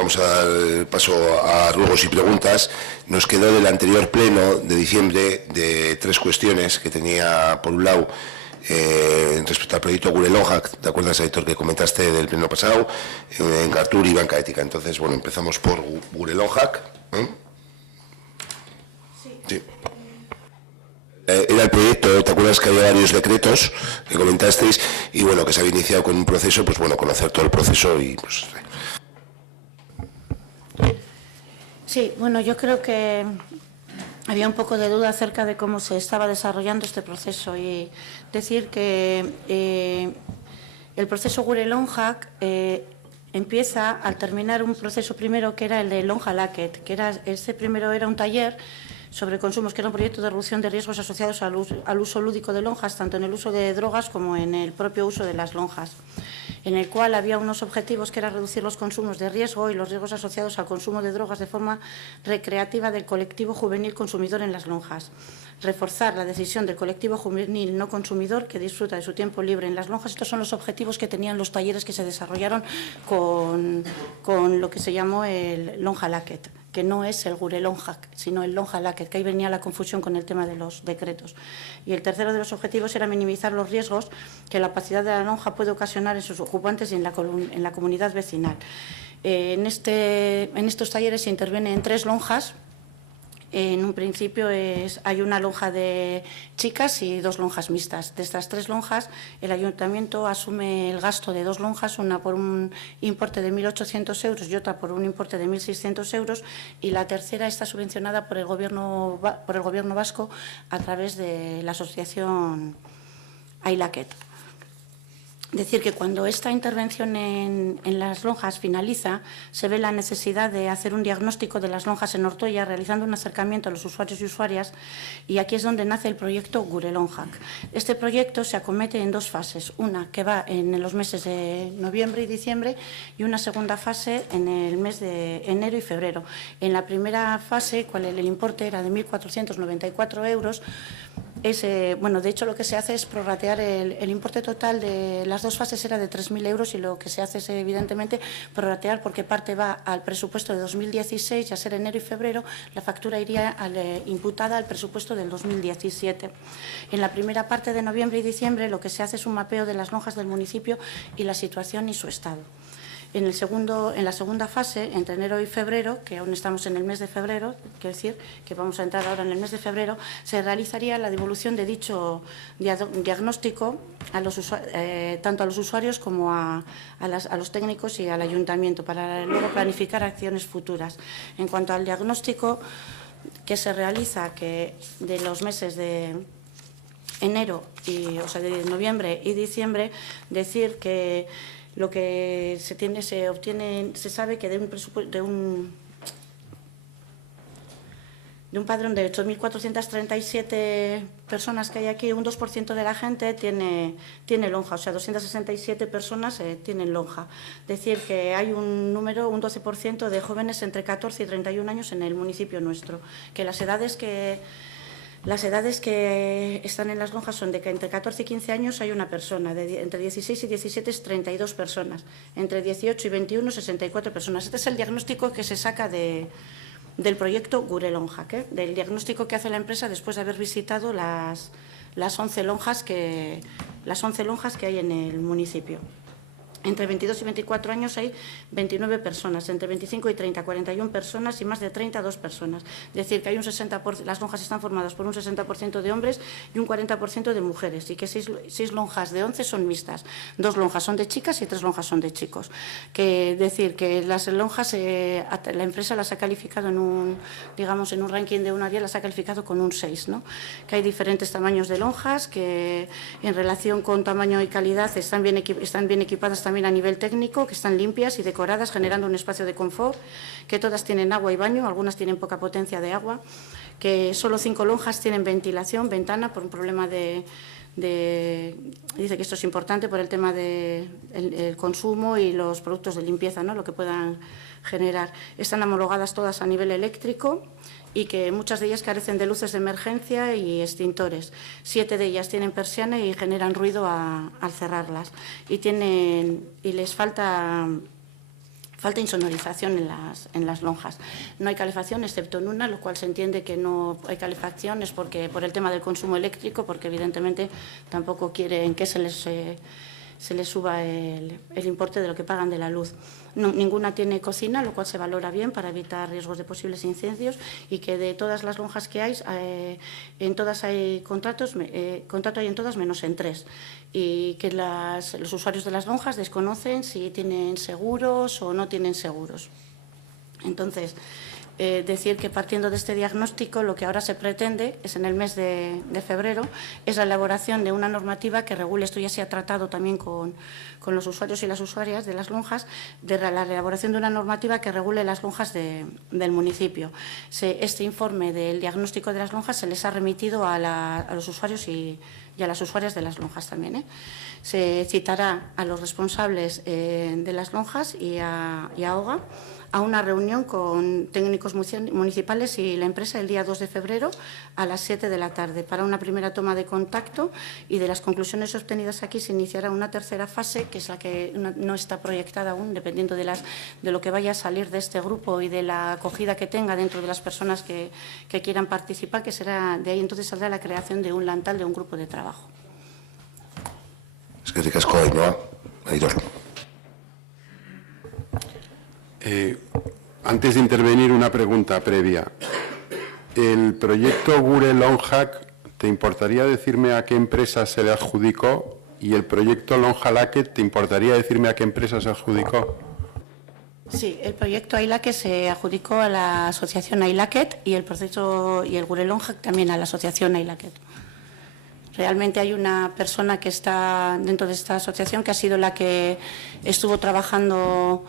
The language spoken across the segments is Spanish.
Vamos a dar paso a ruegos y preguntas. Nos quedó del anterior pleno de diciembre de 3 cuestiones que tenía, por un lado, respecto al proyecto Gure-Lonja. ¿Te acuerdas, Aitor, que comentaste del pleno pasado? En Gartur y Banca Ética. Entonces, bueno, empezamos por Gure-Lonja. Sí. Era el proyecto, ¿te acuerdas que había varios decretos que comentasteis? Y bueno, que se había iniciado con un proceso, pues bueno, conocer todo el proceso y pues... Sí, bueno, yo creo que había un poco de duda acerca de cómo se estaba desarrollando este proceso y decir que el proceso Gure-Lonja empieza al terminar un proceso primero que era el de Lonja-Laket, que era, este primero era un taller sobre consumos, que era un proyecto de reducción de riesgos asociados al uso lúdico de lonjas, tanto en el uso de drogas como en el propio uso de las lonjas, en el cual había unos objetivos que era reducir los consumos de riesgo y los riesgos asociados al consumo de drogas de forma recreativa del colectivo juvenil consumidor en las lonjas, reforzar la decisión del colectivo juvenil no consumidor que disfruta de su tiempo libre en las lonjas. Estos son los objetivos que tenían los talleres que se desarrollaron con lo que se llamó el Lonja-Laket, que no es el Gure-Lonja, sino el Lonja-Laket, que ahí venía la confusión con el tema de los decretos. Y el tercero de los objetivos era minimizar los riesgos que la opacidad de la lonja puede ocasionar en sus ocupantes y en la comunidad vecinal. En estos talleres se interviene en 3 lonjas. En un principio hay una lonja de chicas y 2 lonjas mixtas. De estas 3 lonjas, el ayuntamiento asume el gasto de 2 lonjas, una por un importe de 1.800 euros y otra por un importe de 1.600 euros, y la tercera está subvencionada por el gobierno vasco a través de la asociación Ailaket. Decir que cuando esta intervención en las lonjas finaliza, se ve la necesidad de hacer un diagnóstico de las lonjas en Ortuella, realizando un acercamiento a los usuarios y usuarias, y aquí es donde nace el proyecto Gure-Lonja. Este proyecto se acomete en 2 fases, una que va en los meses de noviembre y diciembre y una segunda fase en el mes de enero y febrero. En la primera fase, el importe era de 1.494 euros, bueno, de hecho lo que se hace es prorratear el importe total de las 2 fases era de 3.000 euros y lo que se hace es evidentemente prorratear porque parte va al presupuesto de 2016 y a ser enero y febrero la factura iría imputada al presupuesto del 2017. En la primera parte de noviembre y diciembre lo que se hace es un mapeo de las lonjas del municipio y la situación y su estado. En la segunda fase, entre enero y febrero, que aún estamos en el mes de febrero, quiero decir que vamos a entrar ahora en el mes de febrero, se realizaría la devolución de dicho diagnóstico tanto a los usuarios como a los técnicos y al ayuntamiento para luego planificar acciones futuras. En cuanto al diagnóstico que se realiza, que de los meses de enero, de noviembre y diciembre, decir que lo que se sabe que de un padrón de 8.437 personas que hay aquí, un 2% de la gente tiene lonja, o sea, 267 personas tienen lonja. Decir que hay un 12% de jóvenes entre 14 y 31 años en el municipio nuestro, que las edades que están en las lonjas son de que entre 14 y 15 años hay una persona, entre 16 y 17 es 32 personas, entre 18 y 21 64 personas. Este es el diagnóstico que se saca del proyecto Gure-Lonja, del diagnóstico que hace la empresa después de haber visitado las 11 lonjas que hay en el municipio. Entre 22 y 24 años hay 29 personas, entre 25 y 30, 41 personas y más de 32 personas. Es decir, que hay un 60%, las lonjas están formadas por un 60% de hombres y un 40% de mujeres, y que 6 lonjas de 11 son mixtas. 2 lonjas son de chicas y 3 lonjas son de chicos. Que decir que las lonjas, la empresa las ha calificado en un ranking de 1 a 10, las ha calificado con un 6, ¿no? Que hay diferentes tamaños de lonjas, que en relación con tamaño y calidad están bien equipadas también a nivel técnico, que están limpias y decoradas, generando un espacio de confort, que todas tienen agua y baño, algunas tienen poca potencia de agua, que solo 5 lonjas tienen ventilación, ventana, por un problema dice que esto es importante por el tema del consumo y los productos de limpieza, ¿no?, lo que puedan generar. Están homologadas todas a nivel eléctrico y que muchas de ellas carecen de luces de emergencia y extintores. 7 de ellas tienen persiana y generan ruido al cerrarlas. Y les falta falta insonorización en las lonjas. No hay calefacción excepto en una, lo cual se entiende que no hay calefacción es por el tema del consumo eléctrico, porque evidentemente tampoco quieren que se les suba el importe de lo que pagan de la luz. No, ninguna tiene cocina, lo cual se valora bien para evitar riesgos de posibles incendios, y que de todas las lonjas que hay, en todas hay contrato hay en todas menos en 3, y que los usuarios de las lonjas desconocen si tienen seguros o no tienen seguros. Entonces, decir que partiendo de este diagnóstico lo que ahora se pretende es en el mes de febrero es la elaboración de una normativa que regule, esto ya se ha tratado también con los usuarios y las usuarias de las lonjas, de la elaboración de una normativa que regule las lonjas del municipio. Este informe del diagnóstico de las lonjas se les ha remitido a los usuarios y a las usuarias de las lonjas también. Se citará a los responsables de las lonjas y a OGA a una reunión con técnicos municipales y la empresa el día 2 de febrero a las 7 de la tarde para una primera toma de contacto, y de las conclusiones obtenidas aquí se iniciará una tercera fase, que es la que no está proyectada aún, dependiendo de lo que vaya a salir de este grupo y de la acogida que tenga dentro de las personas que quieran participar, que será de ahí entonces saldrá la creación de un lantal, de un grupo de trabajo. Es que ricasco, Ainhoa. Aitor. Antes de intervenir, una pregunta previa. El proyecto Gure Lonjak, ¿te importaría decirme a qué empresa se le adjudicó? Y el proyecto Lonja Laket, ¿te importaría decirme a qué empresa se adjudicó? Sí, el proyecto Ailaket se adjudicó a la asociación Ailaket, y el proceso y el Gure Lonjak también a la asociación Ailaket. Realmente hay una persona que está dentro de esta asociación que ha sido la que estuvo trabajando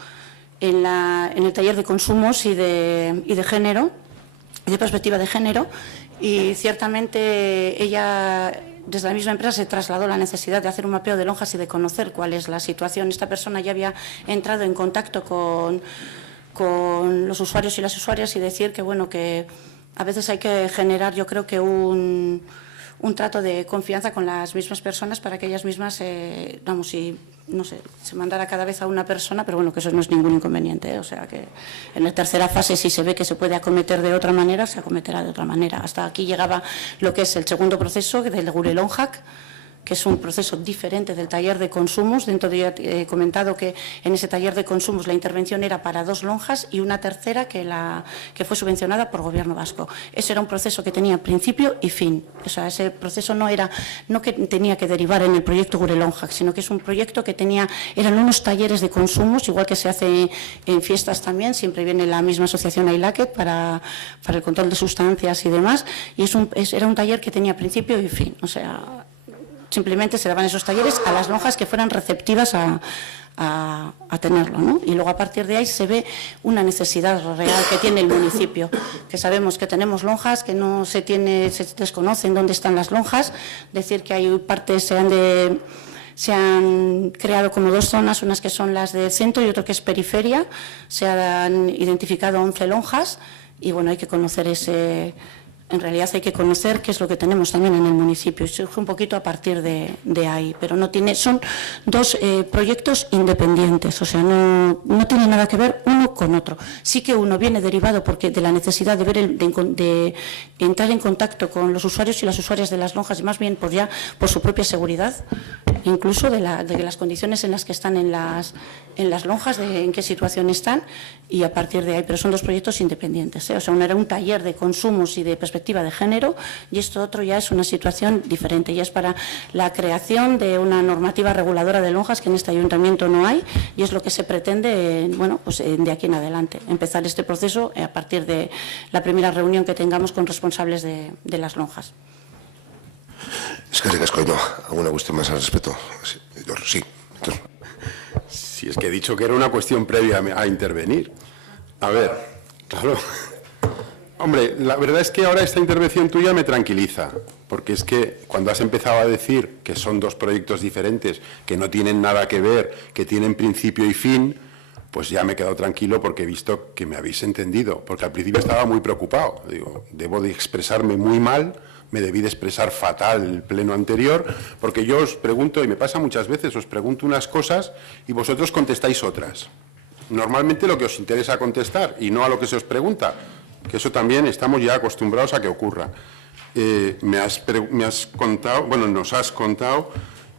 en el taller de consumos y de género, y de perspectiva de género, y ciertamente ella, desde la misma empresa, se trasladó la necesidad de hacer un mapeo de lonjas y de conocer cuál es la situación. Esta persona ya había entrado en contacto con los usuarios y las usuarias, y decir que, bueno, que a veces hay que generar, yo creo que un trato de confianza con las mismas personas para que ellas mismas, se mandara cada vez a una persona, pero bueno, que eso no es ningún inconveniente, o sea que en la tercera fase, si se ve que se puede acometer de otra manera, se acometerá de otra manera. Hasta aquí llegaba lo que es el segundo proceso del Gure Lonjak, que es un proceso diferente del taller de consumos. Dentro de ella he comentado que en ese taller de consumos la intervención era para 2 lonjas y una tercera que fue subvencionada por Gobierno vasco. Ese era un proceso que tenía principio y fin. O sea, ese proceso no que tenía que derivar en el proyecto Gure Lonjak, sino que es un proyecto que eran unos talleres de consumos, igual que se hace en fiestas también, siempre viene la misma asociación Ailaket para el control de sustancias y demás, y era un taller que tenía principio y fin. O sea, simplemente se daban esos talleres a las lonjas que fueran receptivas a tenerlo, ¿no? Y luego a partir de ahí se ve una necesidad real que tiene el municipio, que sabemos que tenemos lonjas, que no se desconocen dónde están las lonjas, decir que hay partes, se han creado como 2 zonas, unas que son las del centro y otro que es periferia, se han identificado 11 lonjas y bueno, hay que conocer en realidad hay que conocer qué es lo que tenemos también en el municipio, y surge un poquito a partir de ahí, pero son 2 proyectos independientes, o sea, no tiene nada que ver uno con otro. Sí que uno viene derivado de la necesidad de entrar en contacto con los usuarios y las usuarias de las lonjas, y más bien por su propia seguridad, incluso de las condiciones en las que están en las lonjas, en qué situación están, y a partir de ahí, pero son 2 proyectos independientes, O sea, uno era un taller de consumos y de perspectiva de género, y esto otro ya es una situación diferente, ya es para la creación de una normativa reguladora de lonjas que en este ayuntamiento no hay, y es lo que se pretende, de aquí en adelante, empezar este proceso a partir de la primera reunión que tengamos con responsables de las lonjas. Es que ricasco, Ainhoa. ¿Alguna cuestión más al respecto? Sí. Si es que he dicho que era una cuestión previa a intervenir. A ver, claro. Hombre, la verdad es que ahora esta intervención tuya me tranquiliza, porque es que cuando has empezado a decir que son 2 proyectos diferentes, que no tienen nada que ver, que tienen principio y fin, pues ya me he quedado tranquilo porque he visto que me habéis entendido, porque al principio estaba muy preocupado. Digo, debo de expresarme muy mal, me debí de expresar fatal el pleno anterior, porque yo os pregunto, y me pasa muchas veces, os pregunto unas cosas y vosotros contestáis otras. normalmente lo que os interesa contestar y no a lo que se os pregunta, que eso también estamos ya acostumbrados a que ocurra. Nos has contado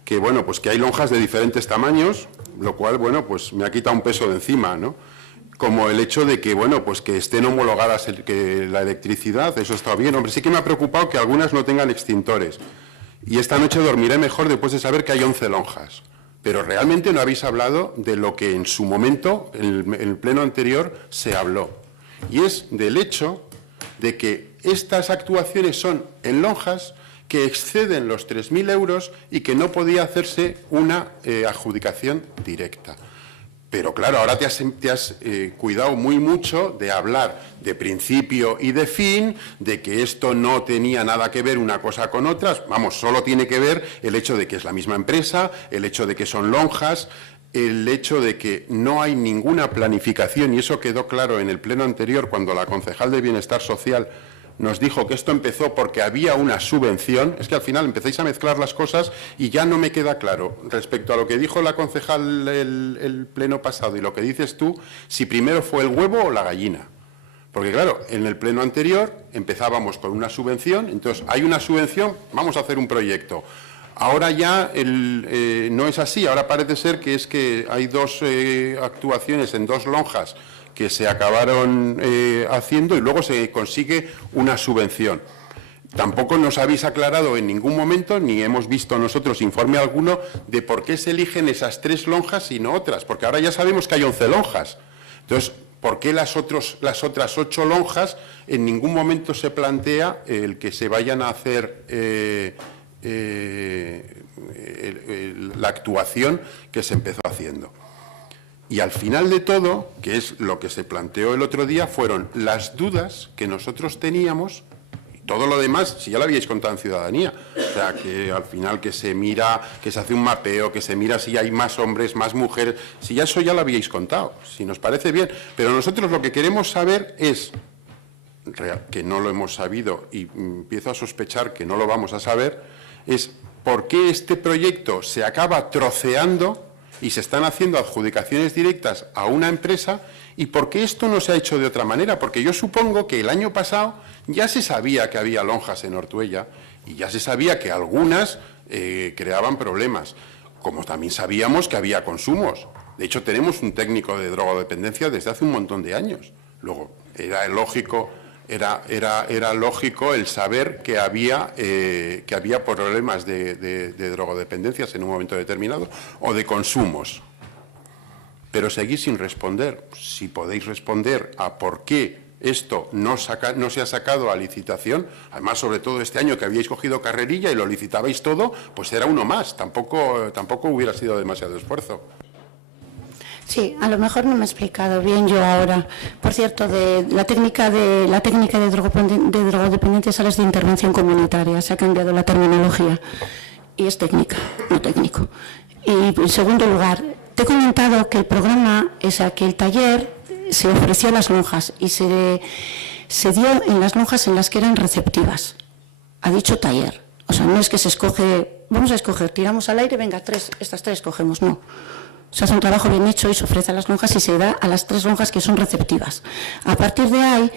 que, bueno, pues que hay lonjas de diferentes tamaños, lo cual, bueno, pues me ha quitado un peso de encima, ¿no? Como el hecho de que, bueno, pues que estén homologadas que la electricidad, eso está bien. Hombre, sí que me ha preocupado que algunas no tengan extintores. Y esta noche dormiré mejor después de saber que hay 11 lonjas. Pero realmente no habéis hablado de lo que en su momento, en el pleno anterior, se habló. Y es del hecho de que estas actuaciones son en lonjas que exceden los 3.000 euros y que no podía hacerse una adjudicación directa. Pero claro, ahora te has cuidado muy mucho de hablar de principio y de fin, de que esto no tenía nada que ver una cosa con otras. Vamos, solo tiene que ver el hecho de que es la misma empresa, el hecho de que son lonjas, el hecho de que no hay ninguna planificación, y eso quedó claro en el pleno anterior cuando la concejal de Bienestar Social nos dijo que esto empezó porque había una subvención. Es que al final empezáis a mezclar las cosas y ya no me queda claro, respecto a lo que dijo la concejal el pleno pasado y lo que dices tú, si primero fue el huevo o la gallina. Porque claro, en el pleno anterior empezábamos con una subvención, entonces hay una subvención, vamos a hacer un proyecto. Ahora ya no es así, ahora parece ser que hay dos actuaciones en dos lonjas que se acabaron haciendo y luego se consigue una subvención. Tampoco nos habéis aclarado en ningún momento, ni hemos visto nosotros informe alguno, de por qué se eligen esas 3 lonjas y no otras, porque ahora ya sabemos que hay 11 lonjas. Entonces, ¿por qué las otras 8 lonjas en ningún momento se plantea el que se vayan a hacer la actuación que se empezó haciendo? Y al final de todo, que es lo que se planteó el otro día, fueron las dudas que nosotros teníamos, y todo lo demás, si ya lo habíais contado en Ciudadanía, o sea, que al final que se mira, que se hace un mapeo, que se mira si hay más hombres, más mujeres, si ya eso ya lo habíais contado, si nos parece bien, pero nosotros lo que queremos saber es, que no lo hemos sabido y empiezo a sospechar que no lo vamos a saber, es por qué este proyecto se acaba troceando y se están haciendo adjudicaciones directas a una empresa, y por qué esto no se ha hecho de otra manera, porque yo supongo que el año pasado ya se sabía que había lonjas en Ortuella y ya se sabía que algunas creaban problemas, como también sabíamos que había consumos. De hecho, tenemos un técnico de drogodependencia desde hace un montón de años. Luego, era lógico el saber que había problemas de drogodependencias en un momento determinado o de consumos. Pero seguís sin responder. Si podéis responder a por qué esto no se ha sacado a licitación, además sobre todo este año que habíais cogido carrerilla y lo licitabais todo, pues era uno más, tampoco hubiera sido demasiado esfuerzo. Sí, a lo mejor no me he explicado bien yo ahora. Por cierto, de la técnica de drogodependencia a las de intervención comunitaria, se ha cambiado la terminología y es técnica, no técnico. Y en segundo lugar, te he comentado que el programa, que el taller se ofreció a las lonjas y se dio en las lonjas en las que eran receptivas. Ha dicho taller. O sea, no es que se escoge, vamos a escoger, tiramos al aire, venga, estas 3 cogemos, no. Se hace un trabajo bien hecho y se ofrece a las lonjas y se da a las 3 lonjas que son receptivas. A partir de ahí,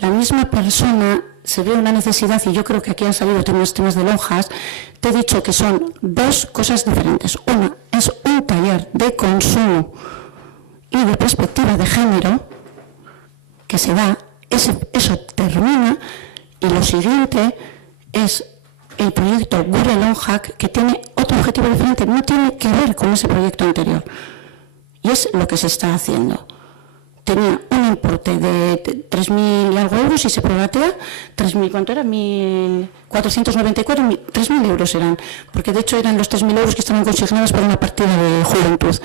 la misma persona se ve una necesidad, y yo creo que aquí han salido temas de lonjas. Te he dicho que son 2 cosas diferentes. Una es un taller de consumo y de perspectiva de género que se da, eso termina, y lo siguiente es el proyecto Gure Lonjak, que tiene otro objetivo diferente, no tiene que ver con ese proyecto anterior. Y es lo que se está haciendo. Tenía un importe de 3.000 y algo euros y se prorratea 3.000, ¿cuánto era? 1.494, 3.000 euros eran, porque de hecho eran los 3.000 euros que estaban consignados para una partida de juventud.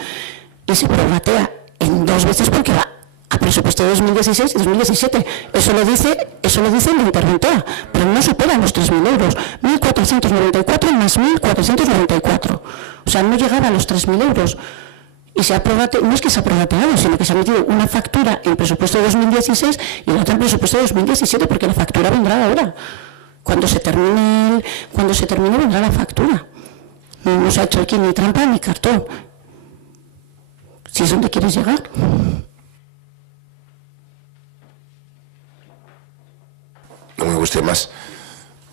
Y se prorratea en 2 veces porque va a presupuesto de 2016 y 2017. Eso lo dice la interventora, pero no superan los 3.000 euros. 1.494 más 1.494. O sea, no llegaba a los 3.000 euros. Y se ha prorrateado, no es que se ha prorrateado, sino que se ha metido una factura en presupuesto de 2016 y la otra en presupuesto de 2017, porque la factura vendrá ahora. Cuando se termine vendrá la factura. No se ha hecho aquí ni trampa ni cartón. si es donde quieres llegar. No me guste más.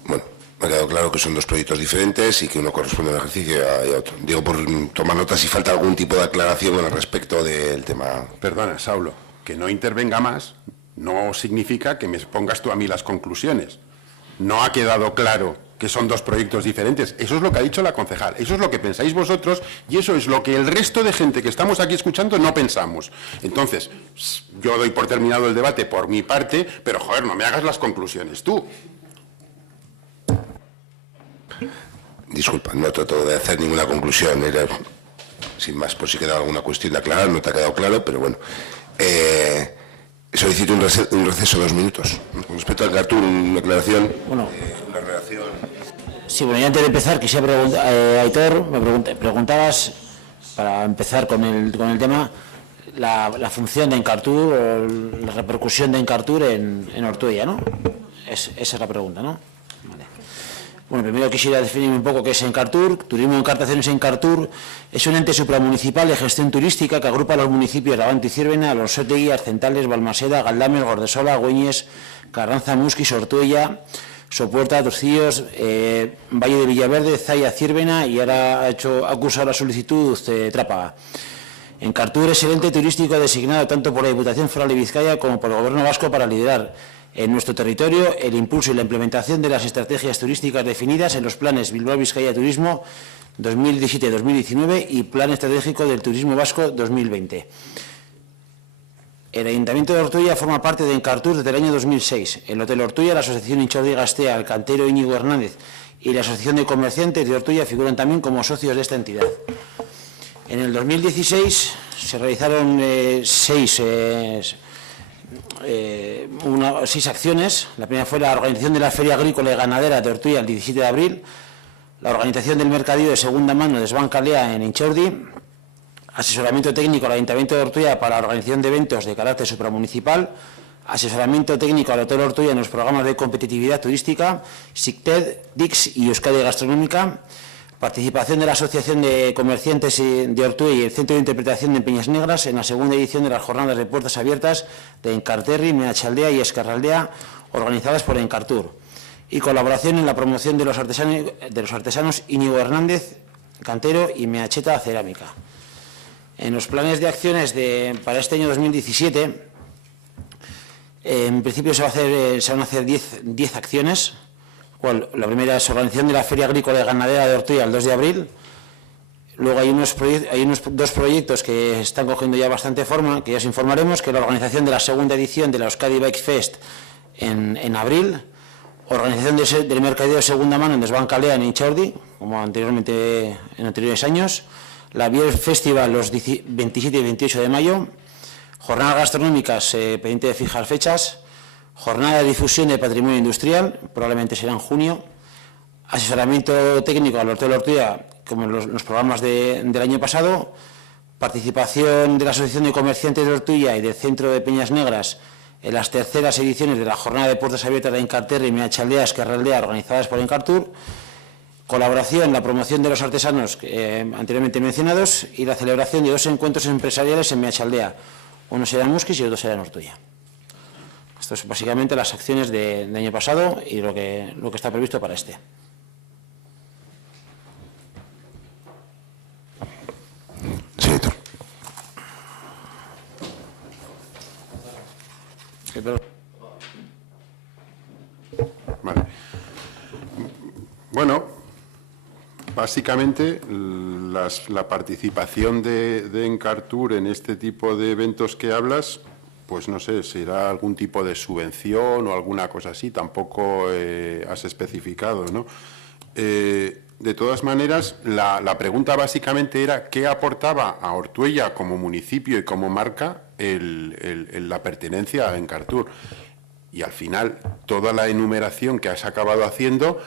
Bueno, me ha quedado claro que son dos proyectos diferentes y que uno corresponde a un ejercicio y a otro. Digo, por tomar nota si falta algún tipo de aclaración con respecto del tema. Perdona, Saulo, que no intervenga más no significa que me pongas tú a mí las conclusiones. No ha quedado claro que son dos proyectos diferentes. Eso es lo que ha dicho la concejal, eso es lo que pensáis vosotros y eso es lo que el resto de gente que estamos aquí escuchando no pensamos. Entonces, yo doy por terminado el debate por mi parte, pero joder, no me hagas las conclusiones tú. Disculpa, no trato de hacer ninguna conclusión, era sin más, por si queda alguna cuestión de aclarar, no te ha quedado claro, pero bueno. Solicito un receso de 2 minutos. Con respecto al Encartur, una aclaración, bueno, una relación. Sí, bueno, y antes de empezar, quisiera preguntar, Aitor, me preguntabas, para empezar con el tema, la función de Encartur, o la repercusión de Encartur en Ortuella, ¿no? Esa es la pregunta, ¿no? Vale. Bueno, primero quisiera definir un poco qué es Encartur. Turismo Encartaciones Encartur es un ente supramunicipal de gestión turística que agrupa a los municipios de Abante y Ciervena, Los Sotegui, Arcentales, Balmaseda, Galdames, Gordesola, Güeñes, Carranza, Musquis, Ortuella, Sopuerta, Trujillos, Valle de Villaverde, Zaya, Ciervena y ahora ha cursado la solicitud Trápaga. Encartur es el ente turístico designado tanto por la Diputación Foral de Vizcaya como por el Gobierno vasco para liderar en nuestro territorio el impulso y la implementación de las estrategias turísticas definidas en los planes Bilbao Vizcaya Turismo 2017-2019 y Plan Estratégico del Turismo Vasco 2020. El Ayuntamiento de Ortuella forma parte de Encartur desde el año 2006. El Hotel Ortuella, la Asociación Inchaurdi Gaztea, el cantero Íñigo Hernández y la Asociación de Comerciantes de Ortuella figuran también como socios de esta entidad. En el 2016 se realizaron 6 acciones. La primera fue la organización de la Feria Agrícola y Ganadera de Ortuella el 17 de abril, la organización del mercadillo de segunda mano de Sbancalea en Inchaurdi, asesoramiento técnico al Ayuntamiento de Ortuella para la organización de eventos de carácter supramunicipal, asesoramiento técnico al Hotel Ortuella en los programas de competitividad turística, SICTED, DIX y Euskadi Gastronómica, participación de la Asociación de Comerciantes de Ortuella y el Centro de Interpretación de Peñas Negras en la segunda edición de las jornadas de puertas abiertas de Encarterri, Meachaldea y Escarraldea, organizadas por Encartur, y colaboración en la promoción de los artesanos Íñigo Hernández, cantero, y Meacheta Cerámica. En los planes de acciones para este año 2017, en principio se van a hacer 10 acciones. La primera es organización de la Feria Agrícola y Ganadera de Ortuella el 2 de abril. Luego hay unos 2 proyectos que están cogiendo ya bastante forma, que ya os informaremos, que es la organización de la segunda edición de la Euskadi Bike Fest en abril, organización del mercadillo de segunda mano en Sbancalea en Inchaurdi, como anteriormente en anteriores años, la Biel Festival los 27 y 28 de mayo, jornadas gastronómicas pendiente de fijar fechas, jornada de difusión de patrimonio industrial, probablemente será en junio, asesoramiento técnico al Hotel Ortuella, como en los programas del año pasado, participación de la Asociación de Comerciantes de Ortuella y del Centro de Peñas Negras en las terceras ediciones de la jornada de puertas abiertas de Encarterri y Meachaldea, Escarraldea, organizadas por Encartur, colaboración en la promoción de los artesanos anteriormente mencionados y la celebración de 2 encuentros empresariales en Meachaldea. Uno será en Musquis y otro será en Ortuella. Esto es básicamente las acciones del año pasado y lo que está previsto para este. Sí, Héctor. Vale. Bueno, básicamente la participación de Encartur en este tipo de eventos que hablas, pues no sé, será algún tipo de subvención o alguna cosa así, tampoco has especificado, ¿no? De todas maneras, la pregunta básicamente era ¿qué aportaba a Ortuella como municipio y como marca la pertenencia a Encartur? Y al final, toda la enumeración que has acabado haciendo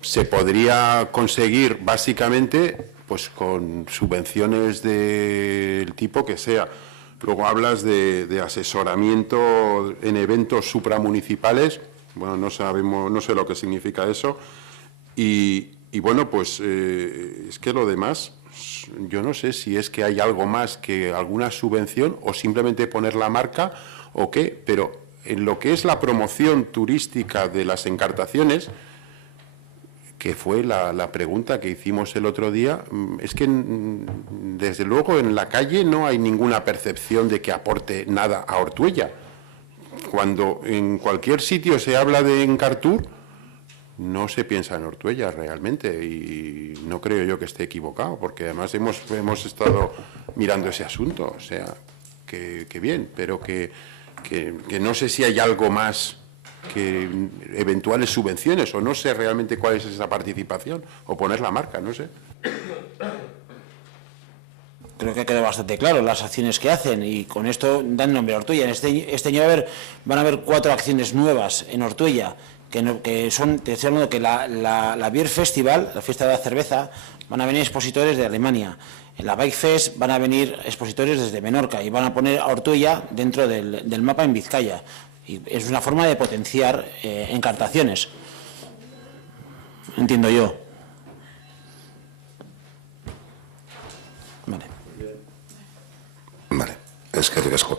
se podría conseguir básicamente pues con subvenciones del tipo que sea. Luego hablas de asesoramiento en eventos supramunicipales. Bueno, no sé lo que significa eso. Y bueno, pues es que lo demás, yo no sé si es que hay algo más que alguna subvención o simplemente poner la marca o qué, pero en lo que es la promoción turística de las encartaciones, que fue la pregunta que hicimos el otro día, es que desde luego en la calle no hay ninguna percepción de que aporte nada a Ortuella. Cuando en cualquier sitio se habla de Encartur, no se piensa en Ortuella realmente, y no creo yo que esté equivocado, porque además hemos estado mirando ese asunto, o sea, que bien, pero que no sé si hay algo más que eventuales subvenciones, o no sé realmente cuál es esa participación, o poner la marca, no sé. Creo que queda bastante claro las acciones que hacen, y con esto dan nombre a Ortuella. Este año van a haber 4 acciones nuevas en Ortuella, que son, te estoy hablando que la Beer Festival, la fiesta de la cerveza, van a venir expositores de Alemania. En la Bike Fest van a venir expositores desde Menorca y van a poner a Ortuella dentro del mapa en Vizcaya. Y es una forma de potenciar encartaciones, entiendo yo. Vale. Vale, es que ricasco.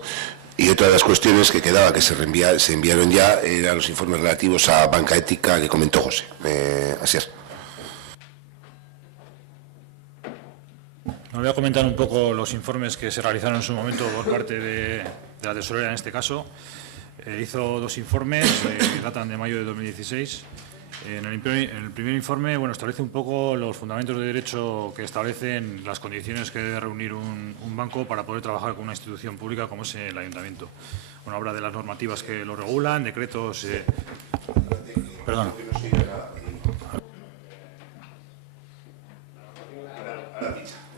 Y otra de las cuestiones que quedaba, que se enviaron ya, eran los informes relativos a banca ética que comentó José. Así es. Me voy a comentar un poco los informes que se realizaron en su momento por parte de la tesorería en este caso. Hizo 2 informes que datan de mayo de 2016. En el primer informe, bueno, establece un poco los fundamentos de derecho que establecen las condiciones que debe reunir un banco para poder trabajar con una institución pública como es el ayuntamiento. Bueno, habla de las normativas que lo regulan, decretos... Perdón.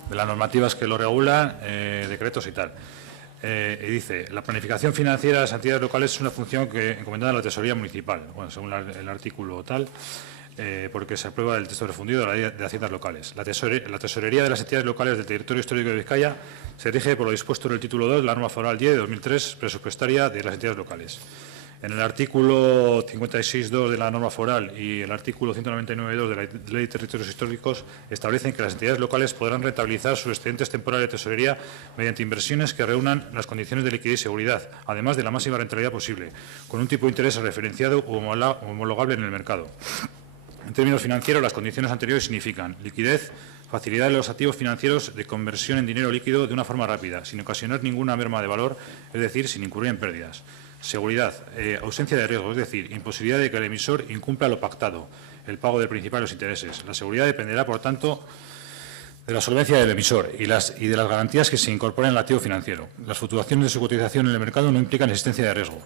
De las normativas que lo regulan, decretos y tal. Y dice, la planificación financiera de las entidades locales es una función encomendada a la tesorería municipal, bueno, según el artículo tal, porque se aprueba el texto refundido de la Ley de Haciendas Locales. La tesorería de las entidades locales del territorio histórico de Vizcaya se rige por lo dispuesto en el título 2 de la norma foral 10 de 2003, presupuestaria de las entidades locales. En el artículo 56.2 de la norma foral y el artículo 199.2 de la Ley de Territorios Históricos establecen que las entidades locales podrán rentabilizar sus excedentes temporales de tesorería mediante inversiones que reúnan las condiciones de liquidez y seguridad, además de la máxima rentabilidad posible, con un tipo de interés referenciado u homologable en el mercado. En términos financieros, las condiciones anteriores significan liquidez, facilidad de los activos financieros de conversión en dinero líquido de una forma rápida, sin ocasionar ninguna merma de valor, es decir, sin incurrir en pérdidas. Seguridad, ausencia de riesgo, es decir, imposibilidad de que el emisor incumpla lo pactado, el pago del principal y los intereses. La seguridad dependerá, por tanto, de la solvencia del emisor y de las garantías que se incorporen al activo financiero. Las fluctuaciones de su cotización en el mercado no implican existencia de riesgo.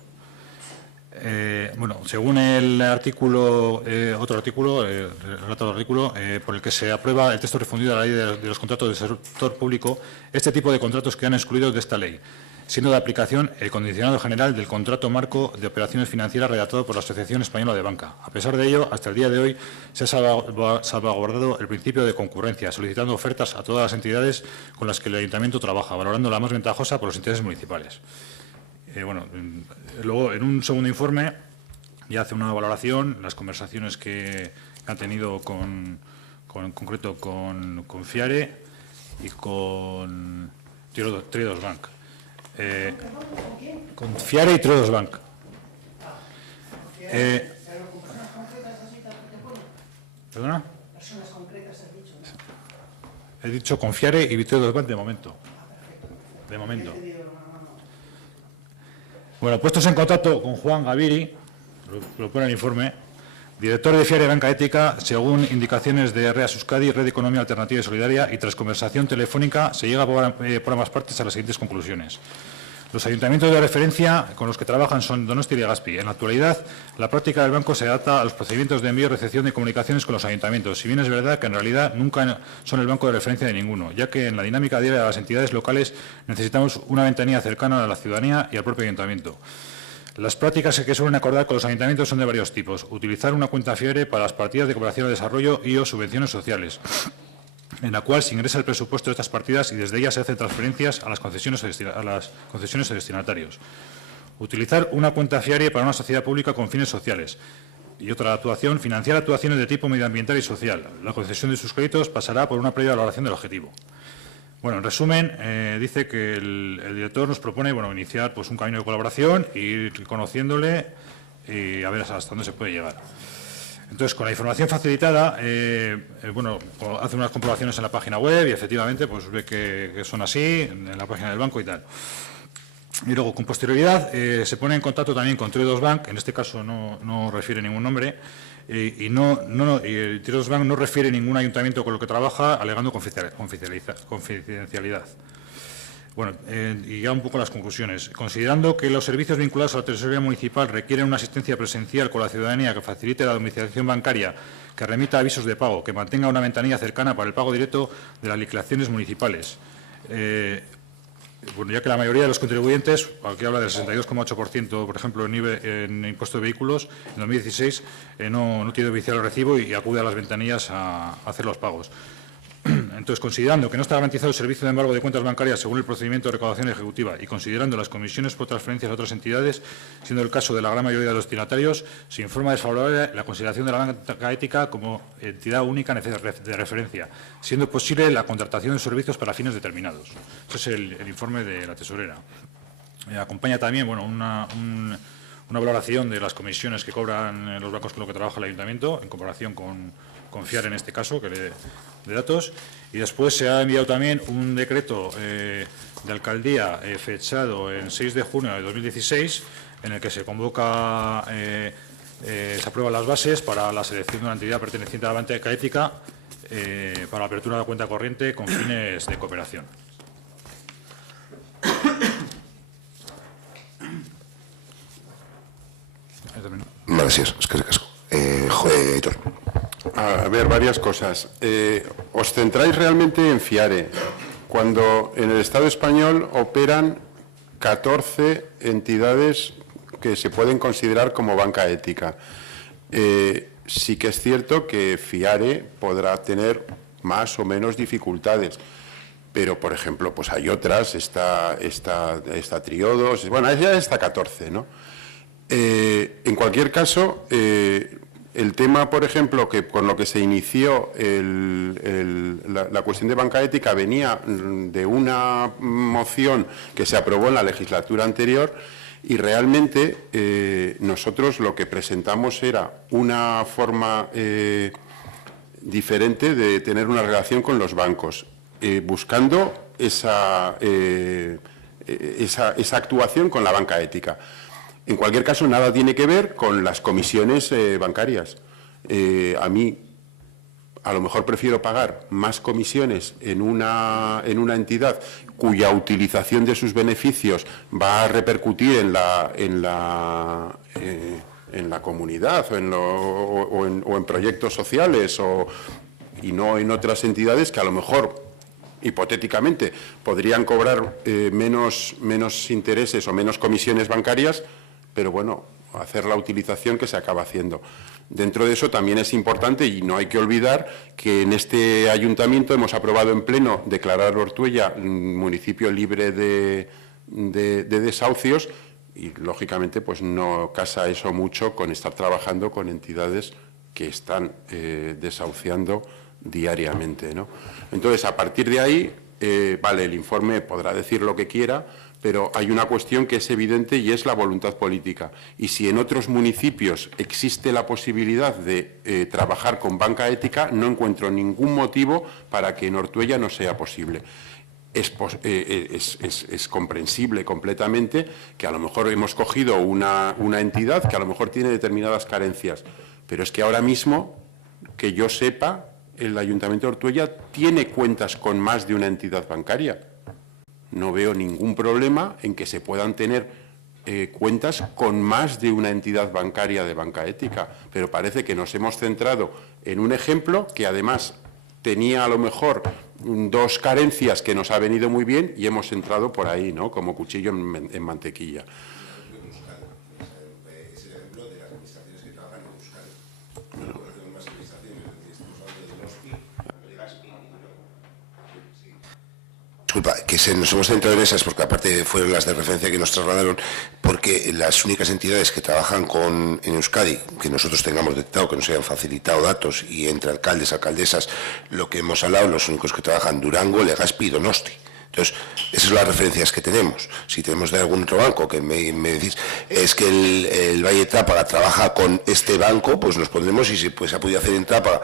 Bueno, según el artículo, otro artículo, relatado artículo, por el que se aprueba el texto refundido de la Ley de los contratos del sector público, este tipo de contratos quedan excluidos de esta ley, siendo de aplicación el condicionado general del contrato marco de operaciones financieras redactado por la Asociación Española de Banca. A pesar de ello, hasta el día de hoy se ha salvaguardado el principio de concurrencia, solicitando ofertas a todas las entidades con las que el Ayuntamiento trabaja, valorando la más ventajosa por los intereses municipales. Bueno, luego, en un segundo informe, ya hace una valoración, las conversaciones que han tenido en concreto con Fiare y con Triodos Bank. Con Fiare y Triodos Bank. ¿Perdona? Personas concretas has dicho. He dicho con Fiare y Triodos Bank de momento. De momento. Bueno, puestos en contacto con Juan Gaviri, lo pone el informe, director de Fiare Banca Ética, según indicaciones de REAS Euskadi, Red de Economía Alternativa y Solidaria, y tras conversación telefónica se llega por ambas partes a las siguientes conclusiones. Los ayuntamientos de referencia con los que trabajan son Donosti y Legazpi. En la actualidad, la práctica del banco se adapta a los procedimientos de envío y recepción de comunicaciones con los ayuntamientos, si bien es verdad que en realidad nunca son el banco de referencia de ninguno, ya que en la dinámica diaria de las entidades locales necesitamos una ventanilla cercana a la ciudadanía y al propio ayuntamiento. Las prácticas que suelen acordar con los ayuntamientos son de varios tipos. Utilizar una cuenta Fiare para las partidas de cooperación al desarrollo y o subvenciones sociales, en la cual se ingresa el presupuesto de estas partidas y desde ellas se hacen transferencias a las concesiones o destinatarios. Utilizar una cuenta Fiare para una sociedad pública con fines sociales. Y otra actuación, financiar actuaciones de tipo medioambiental y social. La concesión de sus créditos pasará por una previa valoración del objetivo. Bueno, en resumen, dice que el director nos propone, bueno, iniciar pues un camino de colaboración, ir conociéndole y a ver hasta dónde se puede llegar. Entonces, con la información facilitada, bueno, hace unas comprobaciones en la página web y efectivamente pues ve que son así, en la página del banco y tal. Y luego, con posterioridad, se pone en contacto también con Triodos Bank, en este caso no refiere ningún nombre, y el Triodos Bank no refiere ningún ayuntamiento con lo que trabaja, alegando confidencialidad. Bueno, y ya un poco las conclusiones. Considerando que los servicios vinculados a la tesorería municipal requieren una asistencia presencial con la ciudadanía que facilite la domiciliación bancaria, que remita avisos de pago, que mantenga una ventanilla cercana para el pago directo de las liquidaciones municipales. Bueno, ya que la mayoría de los contribuyentes, aquí habla del 62,8%, por ejemplo, en impuesto de vehículos, en 2016 no tiene viciado el recibo y acude a las ventanillas a hacer los pagos. Entonces, considerando que no está garantizado el servicio de embargo de cuentas bancarias según el procedimiento de recaudación ejecutiva y considerando las comisiones por transferencias a otras entidades, siendo el caso de la gran mayoría de los destinatarios, se informa desfavorable la consideración de la banca ética como entidad única de referencia, siendo posible la contratación de servicios para fines determinados. Ese es el informe de la tesorera. Acompaña también, bueno, una valoración de las comisiones que cobran los bancos con lo que trabaja el ayuntamiento, en comparación con FIAR en este caso, de datos. Y después se ha enviado también un decreto de alcaldía fechado en 6 de junio de 2016, en el que se convoca, se aprueban las bases para la selección de una entidad perteneciente a la banca ética para la apertura de la cuenta corriente con fines de cooperación. Gracias, es que ricasco. Héctor. A ver, varias cosas. ¿Os centráis realmente en FIARE? Cuando en el Estado español operan 14 entidades que se pueden considerar como banca ética. Sí que es cierto que FIARE podrá tener más o menos dificultades, pero, por ejemplo, pues hay otras, está Triodos, bueno, ya está 14, ¿no? En cualquier caso, el tema, por ejemplo, que con lo que se inició la cuestión de banca ética venía de una moción que se aprobó en la legislatura anterior y realmente nosotros lo que presentamos era una forma diferente de tener una relación con los bancos, buscando esa actuación con la banca ética. En cualquier caso, nada tiene que ver con las comisiones bancarias. A mí, a lo mejor prefiero pagar más comisiones en una entidad cuya utilización de sus beneficios va a repercutir en la comunidad o en proyectos sociales y no en otras entidades que a lo mejor, hipotéticamente, podrían cobrar menos intereses o menos comisiones bancarias, pero bueno, hacer la utilización que se acaba haciendo. Dentro de eso también es importante, y no hay que olvidar, que en este ayuntamiento hemos aprobado en pleno declarar Ortuella municipio libre de desahucios y, lógicamente, pues no casa eso mucho con estar trabajando con entidades que están desahuciando diariamente, ¿no? Entonces, a partir de ahí, vale, el informe podrá decir lo que quiera, pero hay una cuestión que es evidente y es la voluntad política. Y si en otros municipios existe la posibilidad de trabajar con banca ética, no encuentro ningún motivo para que en Ortuella no sea posible. Es comprensible completamente que a lo mejor hemos cogido una entidad que a lo mejor tiene determinadas carencias, pero es que ahora mismo, que yo sepa, el Ayuntamiento de Ortuella tiene cuentas con más de una entidad bancaria. No veo ningún problema en que se puedan tener cuentas con más de una entidad bancaria de banca ética, pero parece que nos hemos centrado en un ejemplo que además tenía a lo mejor dos carencias que nos ha venido muy bien y hemos entrado por ahí, ¿no?, como cuchillo en mantequilla. disculpa, que nos hemos centrado en esas porque aparte fueron las de referencia que nos trasladaron, porque las únicas entidades que trabajan en Euskadi, que nosotros tengamos detectado, que nos hayan facilitado datos, y entre alcaldes, alcaldesas, lo que hemos hablado, los únicos que trabajan Durango, Legazpi y Donosti. Entonces, esas son las referencias que tenemos. Si tenemos de algún otro banco que me decís, es que el Valle de Trápaga trabaja con este banco, pues nos pondremos y se ha podido hacer en Trápaga.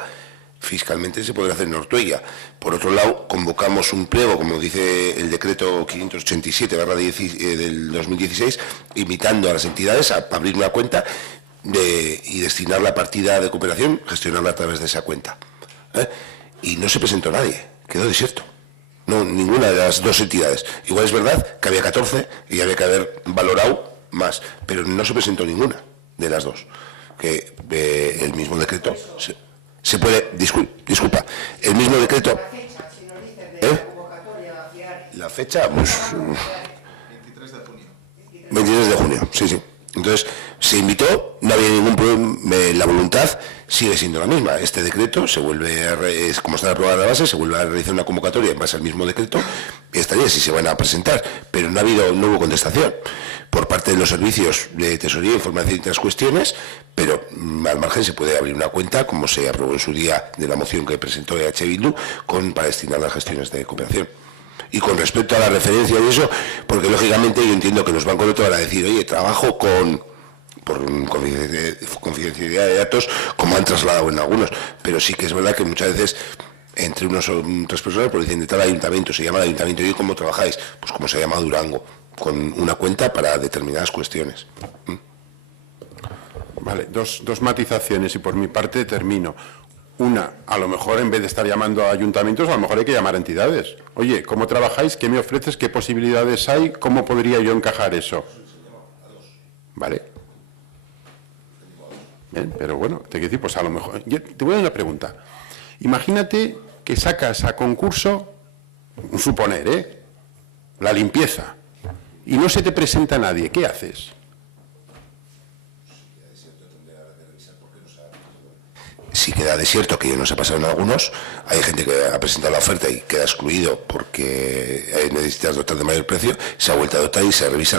Fiscalmente se podrá hacer en Ortuella. Por otro lado, convocamos un pliego, como dice el decreto 587/10 del 2016, invitando a las entidades a abrir una cuenta y destinar la partida de cooperación, gestionarla a través de esa cuenta. Y no se presentó nadie, quedó desierto. No, ninguna de las dos entidades. Igual es verdad que había 14 y había que haber valorado más, pero no se presentó ninguna de las dos. Que el mismo decreto se puede, disculpa, el mismo decreto. La fecha, pues 23 de junio, sí. Entonces, se invitó, no había ningún problema, la voluntad sigue siendo la misma. Este decreto se vuelve, como está aprobada la base, se vuelve a realizar una convocatoria en base al mismo decreto, y estaría si se van a presentar, pero no hubo contestación por parte de los servicios de tesorería, información y otras cuestiones, pero al margen se puede abrir una cuenta, como se aprobó en su día de la moción que presentó EH Bildu, para destinar las gestiones de cooperación. Y con respecto a la referencia y eso, porque lógicamente yo entiendo que los bancos no te van a decir, oye, trabajo por confidencialidad de datos, como han trasladado en algunos, pero sí que es verdad que muchas veces entre unos o otras personas pues dicen de tal ayuntamiento, se llama el ayuntamiento, y ¿cómo trabajáis? Pues como se llama Durango, con una cuenta para determinadas cuestiones. Vale, dos matizaciones y por mi parte termino. Una, a lo mejor en vez de estar llamando a ayuntamientos, a lo mejor hay que llamar a entidades. Oye, ¿cómo trabajáis? ¿Qué me ofreces? ¿Qué posibilidades hay? ¿Cómo podría yo encajar eso? Vale. Bien, pero bueno, te quiero decir, pues a lo mejor... Yo te voy a dar una pregunta. Imagínate que sacas a concurso, suponer, la limpieza, y no se te presenta nadie. ¿Qué haces? Si queda desierto, que nos ha pasado en algunos, hay gente que ha presentado la oferta y queda excluido porque necesitas dotar de mayor precio, se ha vuelto a dotar y se revisa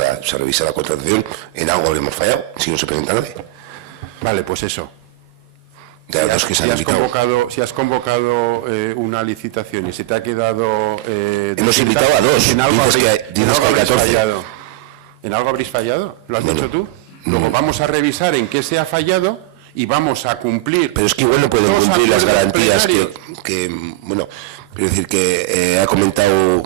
la contratación. En algo habremos fallado, si no se presenta nadie. Vale, pues eso. Si has convocado una licitación y se te ha quedado... hemos invitado a dos. En algo habréis fallado. ¿Lo has dicho tú? Luego vamos a revisar en qué se ha fallado y vamos a cumplir. Pero es que igual no pueden cumplir las garantías que bueno, quiero decir que ha comentado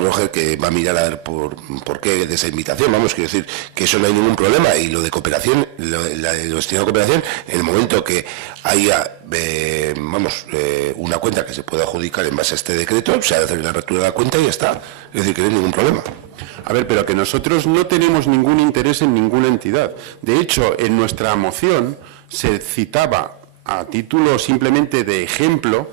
Roger que va a mirar a ver por qué de esa invitación. Vamos, quiero decir que eso no hay ningún problema. Y lo de cooperación, lo destinado a cooperación, en el momento que haya una cuenta que se pueda adjudicar en base a este decreto, se ha de hacer la apertura de la cuenta y ya está. Es decir, que no hay ningún problema. A ver, pero que nosotros no tenemos ningún interés en ninguna entidad. De hecho, en nuestra moción se citaba, a título simplemente de ejemplo,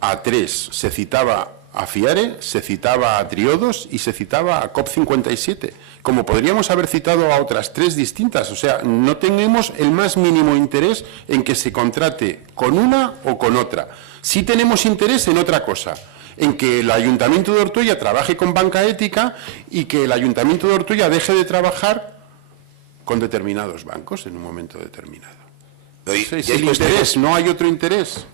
a tres. Se citaba a FIARE, se citaba a Triodos y se citaba a COP57. Como podríamos haber citado a otras tres distintas. O sea, no tenemos el más mínimo interés en que se contrate con una o con otra. Sí tenemos interés en otra cosa, en que el Ayuntamiento de Ortuella trabaje con banca ética y que el Ayuntamiento de Ortuella deje de trabajar con determinados bancos en un momento determinado. Ese es el interés, no hay otro interés.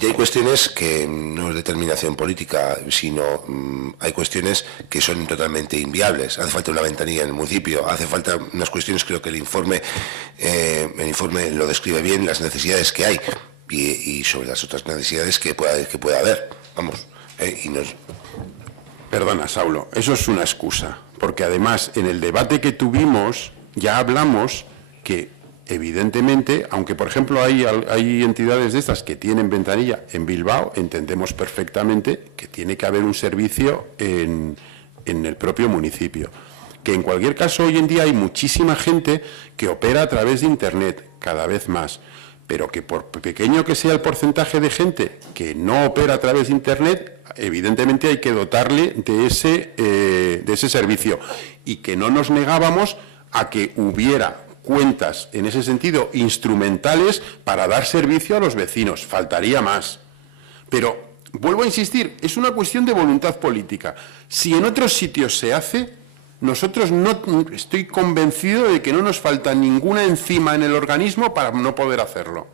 Y hay cuestiones que no es determinación política, sino hay cuestiones que son totalmente inviables. Hace falta una ventanilla en el municipio, hace falta unas cuestiones, creo que el informe lo describe bien, las necesidades que hay y sobre las otras necesidades que pueda haber. Vamos, Perdona, Saulo, eso es una excusa, porque además en el debate que tuvimos ya hablamos que evidentemente, aunque por ejemplo hay entidades de estas que tienen ventanilla en Bilbao, entendemos perfectamente que tiene que haber un servicio en el propio municipio. Que en cualquier caso hoy en día hay muchísima gente que opera a través de Internet, cada vez más, pero que por pequeño que sea el porcentaje de gente que no opera a través de Internet, evidentemente hay que dotarle de ese servicio y que no nos negábamos a que hubiera cuentas, en ese sentido, instrumentales para dar servicio a los vecinos. Faltaría más. Pero vuelvo a insistir, es una cuestión de voluntad política. Si en otros sitios se hace, nosotros no estoy convencido de que no nos falta ninguna enzima en el organismo para no poder hacerlo.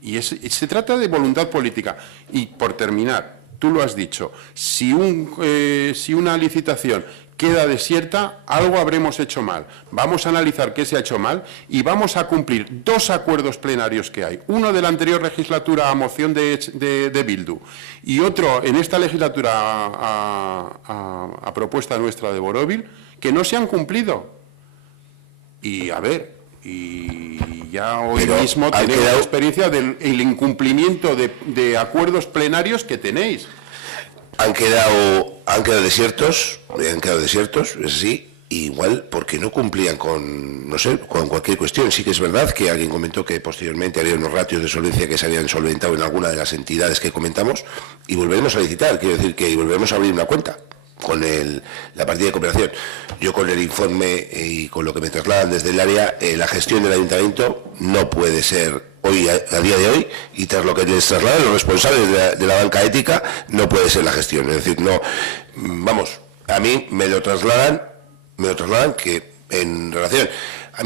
Y se trata de voluntad política. Y por terminar, tú lo has dicho, si una licitación queda desierta, algo habremos hecho mal. Vamos a analizar qué se ha hecho mal y vamos a cumplir 2 acuerdos plenarios que hay. Uno de la anterior legislatura a moción de Bildu y otro en esta legislatura a propuesta nuestra de Borovil, que no se han cumplido. Y a ver, y ya hoy mismo tenéis la experiencia del incumplimiento de acuerdos plenarios que tenéis. Han quedado desiertos, es así, igual porque no cumplían con, no sé, con cualquier cuestión. Sí que es verdad que alguien comentó que posteriormente había unos ratios de solvencia que se habían solventado en alguna de las entidades que comentamos y volveremos a licitar, quiero decir que volveremos a abrir una cuenta con la partida de cooperación. Yo con el informe y con lo que me trasladan desde el área, la gestión del ayuntamiento no puede ser hoy, a día de hoy, y tras lo que les trasladan los responsables de la banca ética, no puede ser la gestión. Es decir, no, vamos, a mí me lo trasladan que en relación, a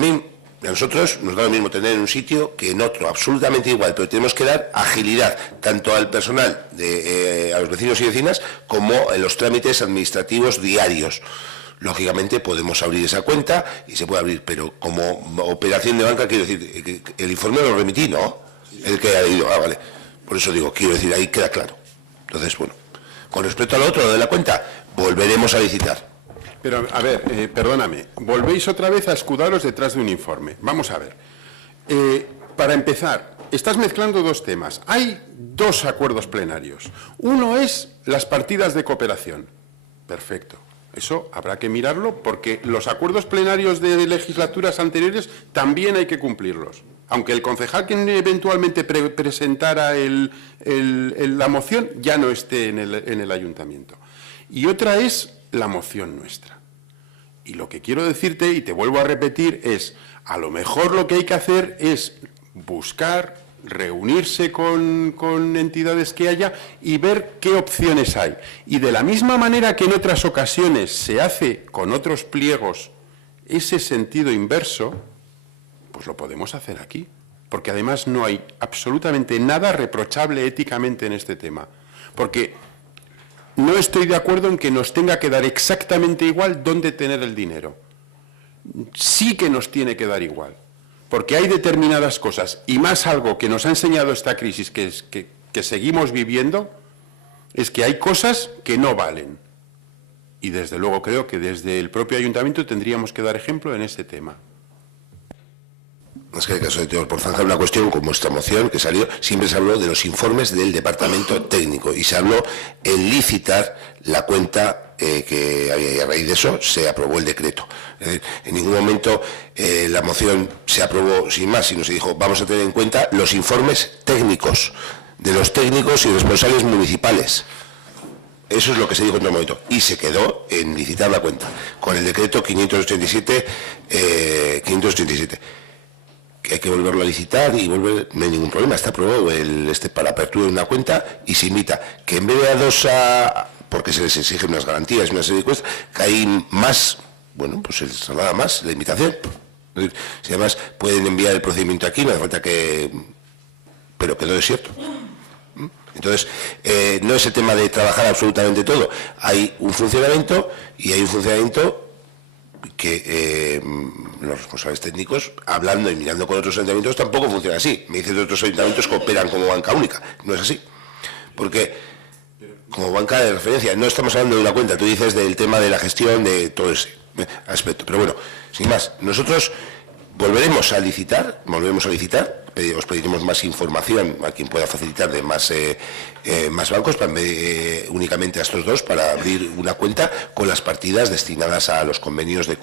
nosotros nos da lo mismo tener en un sitio que en otro, absolutamente igual, pero tenemos que dar agilidad tanto al personal, a los vecinos y vecinas, como en los trámites administrativos diarios. Lógicamente podemos abrir esa cuenta y se puede abrir, pero como operación de banca, quiero decir, que el informe lo remití, ¿no? El que ha ido, vale. Por eso digo, quiero decir, ahí queda claro. Entonces, bueno, con respecto a lo otro, lo de la cuenta, volveremos a licitar. Pero, a ver, perdóname, volvéis otra vez a escudaros detrás de un informe. Vamos a ver. Para empezar, estás mezclando 2 temas. Hay 2 acuerdos plenarios. Uno es las partidas de cooperación. Perfecto. Eso habrá que mirarlo porque los acuerdos plenarios de legislaturas anteriores también hay que cumplirlos. Aunque el concejal que eventualmente presentara la moción ya no esté en el ayuntamiento. Y otra es la moción nuestra. Y lo que quiero decirte, y te vuelvo a repetir, es, a lo mejor lo que hay que hacer es buscar, reunirse con entidades que haya y ver qué opciones hay. Y de la misma manera que en otras ocasiones se hace con otros pliegos ese sentido inverso, pues lo podemos hacer aquí. Porque además no hay absolutamente nada reprochable éticamente en este tema. Porque no estoy de acuerdo en que nos tenga que dar exactamente igual dónde tener el dinero. Sí que nos tiene que dar igual, porque hay determinadas cosas, y más algo que nos ha enseñado esta crisis que seguimos viviendo, es que hay cosas que no valen. Y desde luego creo que desde el propio ayuntamiento tendríamos que dar ejemplo en este tema. Es que en el caso de por zanjar una cuestión como esta moción que salió, siempre se habló de los informes del departamento técnico y se habló en licitar la cuenta que a raíz de eso se aprobó el decreto. Es decir, en ningún momento la moción se aprobó sin más, sino se dijo vamos a tener en cuenta los informes técnicos de los técnicos y responsables municipales. Eso es lo que se dijo en todo momento. Y se quedó en licitar la cuenta con el decreto 587. Que hay que volverlo a licitar y no hay ningún problema, está aprobado para apertura de una cuenta y se invita que en vez de a 2 porque se les exigen unas garantías y una serie de cosas, que hay más, bueno, pues se les traslada más la invitación. Es decir, si además pueden enviar el procedimiento aquí, no hace falta pero quedó desierto. Entonces, no es el tema de trabajar absolutamente todo, hay un funcionamiento y hay un funcionamiento que los responsables técnicos, hablando y mirando con otros ayuntamientos, tampoco funciona así. Me dicen que otros ayuntamientos que operan como banca única. No es así. Porque, como banca de referencia, no estamos hablando de una cuenta. Tú dices del tema de la gestión, de todo ese aspecto. Pero bueno, sin más, nosotros volveremos a licitar. Os pediremos más información a quien pueda facilitar de más bancos, únicamente a estos 2, para abrir una cuenta con las partidas destinadas a los convenios de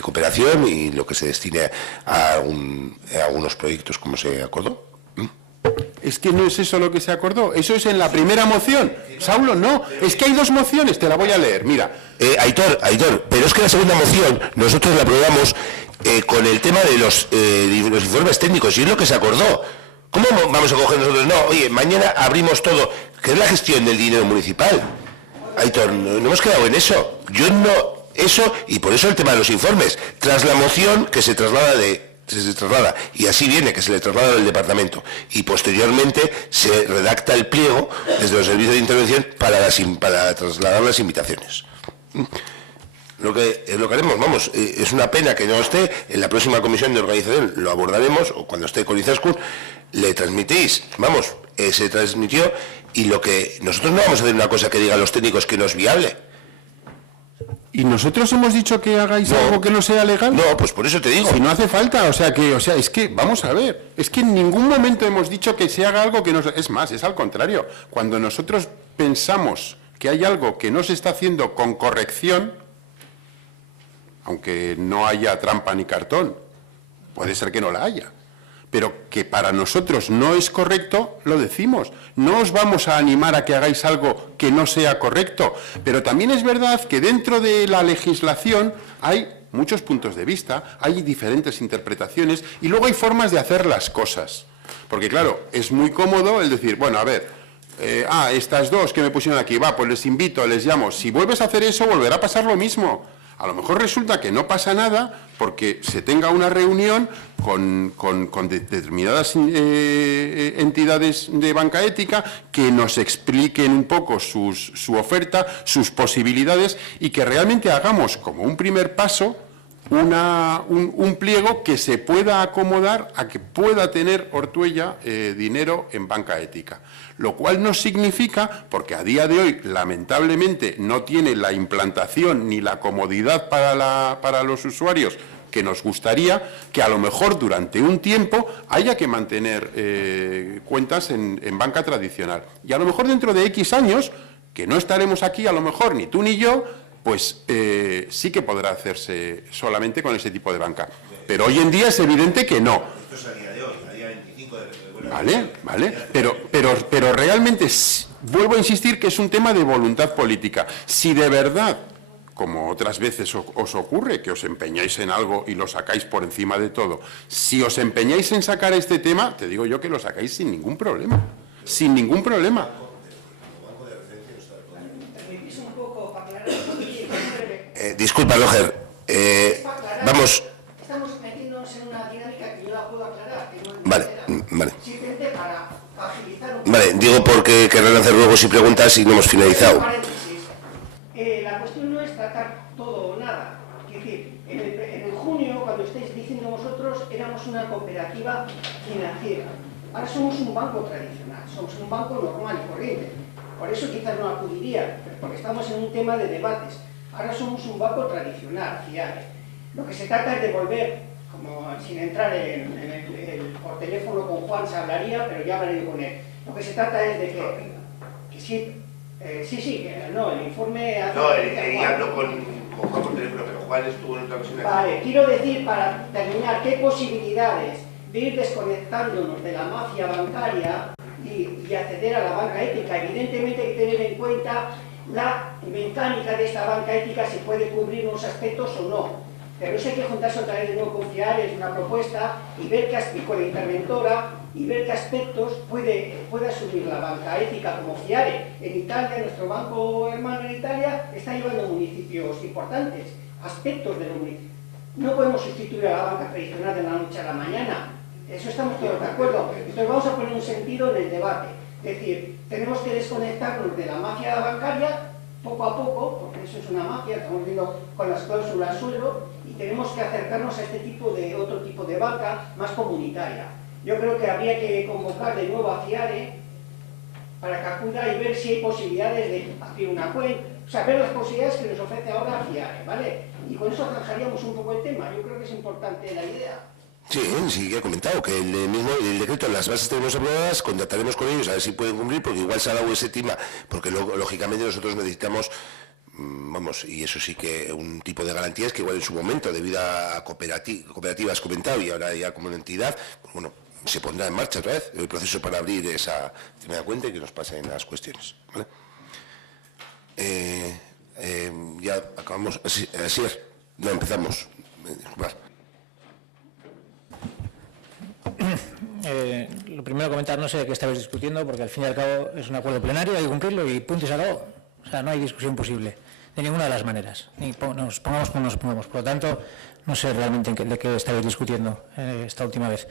cooperación y lo que se destine a algunos proyectos, como se acordó. Es que no es eso lo que se acordó, eso es en la primera moción. Saulo, no, es que hay 2 mociones, te la voy a leer, mira. Aitor, pero es que la segunda moción nosotros la aprobamos con el tema de los informes técnicos, y es lo que se acordó. ¿Cómo vamos a coger nosotros? No, oye, mañana abrimos todo, que es la gestión del dinero municipal. Aitor, no hemos quedado en eso. Yo no, eso, y por eso el tema de los informes. Tras la moción que se traslada y así viene, que se le traslada del departamento, y posteriormente se redacta el pliego desde los servicios de intervención para trasladar las invitaciones. Lo que haremos, vamos, es una pena que no esté, en la próxima comisión de organización lo abordaremos, o cuando esté con Izaskun, le transmitís, vamos, se transmitió, y lo que nosotros no vamos a hacer una cosa que digan los técnicos que no es viable. ¿Y nosotros hemos dicho que hagáis algo que no sea legal? No, pues por eso te digo. Si no hace falta, es que, vamos a ver, es que en ningún momento hemos dicho que se haga algo que no... Es más, es al contrario. Cuando nosotros pensamos que hay algo que no se está haciendo con corrección, aunque no haya trampa ni cartón, puede ser que no la haya, pero que para nosotros no es correcto, lo decimos. No os vamos a animar a que hagáis algo que no sea correcto, pero también es verdad que dentro de la legislación hay muchos puntos de vista, hay diferentes interpretaciones y luego hay formas de hacer las cosas. Porque claro, es muy cómodo el decir, bueno, a ver, estas dos que me pusieron aquí, va, pues les invito, les llamo. Si vuelves a hacer eso, volverá a pasar lo mismo. A lo mejor resulta que no pasa nada porque se tenga una reunión con determinadas entidades de banca ética que nos expliquen un poco su oferta, sus posibilidades y que realmente hagamos como un primer paso un pliego que se pueda acomodar a que pueda tener Ortuella dinero en banca ética. Lo cual no significa, porque a día de hoy lamentablemente no tiene la implantación ni la comodidad para los usuarios que nos gustaría, que a lo mejor durante un tiempo haya que mantener cuentas en banca tradicional. Y a lo mejor dentro de X años, que no estaremos aquí a lo mejor ni tú ni yo, pues sí que podrá hacerse solamente con ese tipo de banca. Pero hoy en día es evidente que no. Esto es a día de hoy, a día 25 de febrero. Vale, pero realmente vuelvo a insistir que es un tema de voluntad política. Si de verdad, como otras veces os ocurre, que os empeñáis en algo y lo sacáis por encima de todo, si os empeñáis en sacar este tema, te digo yo que lo sacáis sin ningún problema. Sin ningún problema. Disculpa, Roger. Vamos. Estamos metiéndonos en una dinámica que yo la puedo aclarar. Que no Vale. Simplemente para agilizar un poco. Vale, digo porque querrán hacer ruegos y preguntas y no hemos finalizado. La cuestión no es tratar todo o nada. Es decir, en el junio, cuando estáis diciendo vosotros, éramos una cooperativa financiera. Ahora somos un banco tradicional, somos un banco normal y corriente. Por eso quizás no acudiría, porque estamos en un tema de debates. Ahora somos un banco tradicional, fiable. Lo que se trata es de volver, como sin entrar por teléfono con Juan se hablaría, pero ya hablaré con él. Lo que se trata es de que sí, el informe... No, hablo con Juan por teléfono, pero Juan estuvo en otra ocasión. Vale, quiero decir, para terminar, qué posibilidades de ir desconectándonos de la mafia bancaria y acceder a la banca ética. Evidentemente hay que tener en cuenta la mecánica de esta banca ética, si puede cubrir unos aspectos o no. Pero eso hay que juntarse otra vez de nuevo con FIARE, es una propuesta, y ver con la interventora, y ver qué aspectos puede asumir la banca ética como FIARE. En Italia, nuestro banco hermano en Italia, está llevando municipios importantes, aspectos de los municipios. No podemos sustituir a la banca tradicional de la noche a la mañana, eso estamos todos de acuerdo. Entonces vamos a poner un sentido en el debate. Es decir, tenemos que desconectarnos de la mafia bancaria poco a poco, porque eso es una mafia, estamos viendo con las cláusulas suelo, y tenemos que acercarnos a otro tipo de banca más comunitaria. Yo creo que habría que convocar de nuevo a FIARE para que acuda y ver si hay posibilidades de abrir una cuenta, o sea, ver las posibilidades que nos ofrece ahora FIARE, ¿vale? Y con eso zanjaríamos un poco el tema. Yo creo que es importante la idea. Sí, que he comentado que el decreto, las bases tenemos aprobadas, contactaremos con ellos a ver si pueden cumplir, porque igual se ha dado ese tema, porque lógicamente nosotros necesitamos, y eso sí que un tipo de garantías que igual en su momento, debido a cooperativas comentado y ahora ya como una entidad, pues bueno, se pondrá en marcha otra vez el proceso para abrir esa primera cuenta y que nos pasen las cuestiones, ¿vale? Ya acabamos, así es, no empezamos, disculpad. lo primero comentar, no sé de qué estabais discutiendo, porque al fin y al cabo es un acuerdo plenario, hay que cumplirlo y punto y se acabó. O sea, no hay discusión posible, de ninguna de las maneras. Ni nos pongamos como nos pongamos. Por lo tanto, no sé realmente de qué estabais discutiendo esta última vez.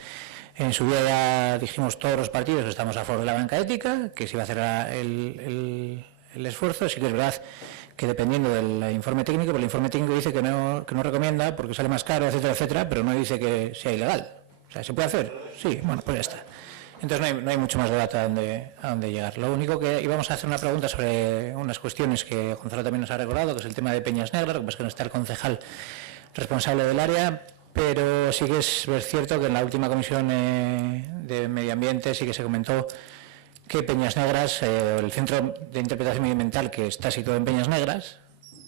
En su día ya dijimos todos los partidos que estamos a favor de la banca ética, que se iba a hacer el esfuerzo. Sí que es verdad que dependiendo del informe técnico, pero el informe técnico dice que no recomienda porque sale más caro, etcétera, etcétera, pero no dice que sea ilegal. O sea, ¿se puede hacer? Sí, bueno, pues ya está. Entonces no hay mucho más debate a dónde llegar. Lo único que íbamos a hacer una pregunta sobre unas cuestiones que Gonzalo también nos ha recordado, que es el tema de Peñas Negras, lo que pasa es que no está el concejal responsable del área, pero sí que es cierto que en la última comisión de Medio Ambiente sí que se comentó que Peñas Negras, el Centro de Interpretación Medioambiental que está situado en Peñas Negras,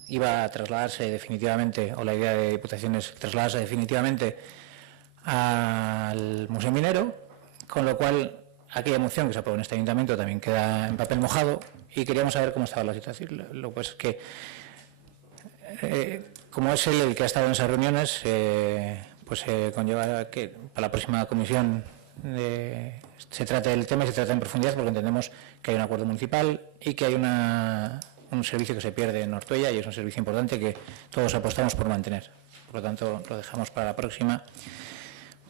iba a trasladarse definitivamente, o la idea de Diputación es trasladarse definitivamente al Museo Minero, con lo cual aquella moción que se aprobó en este ayuntamiento también queda en papel mojado y queríamos saber cómo estaba la situación. Lo pues es que, como es él el que ha estado en esas reuniones, conlleva que para la próxima comisión se trate el tema y se trate en profundidad, porque entendemos que hay un acuerdo municipal y que hay un servicio que se pierde en Ortuella y es un servicio importante que todos apostamos por mantener. Por lo tanto, lo dejamos para la próxima,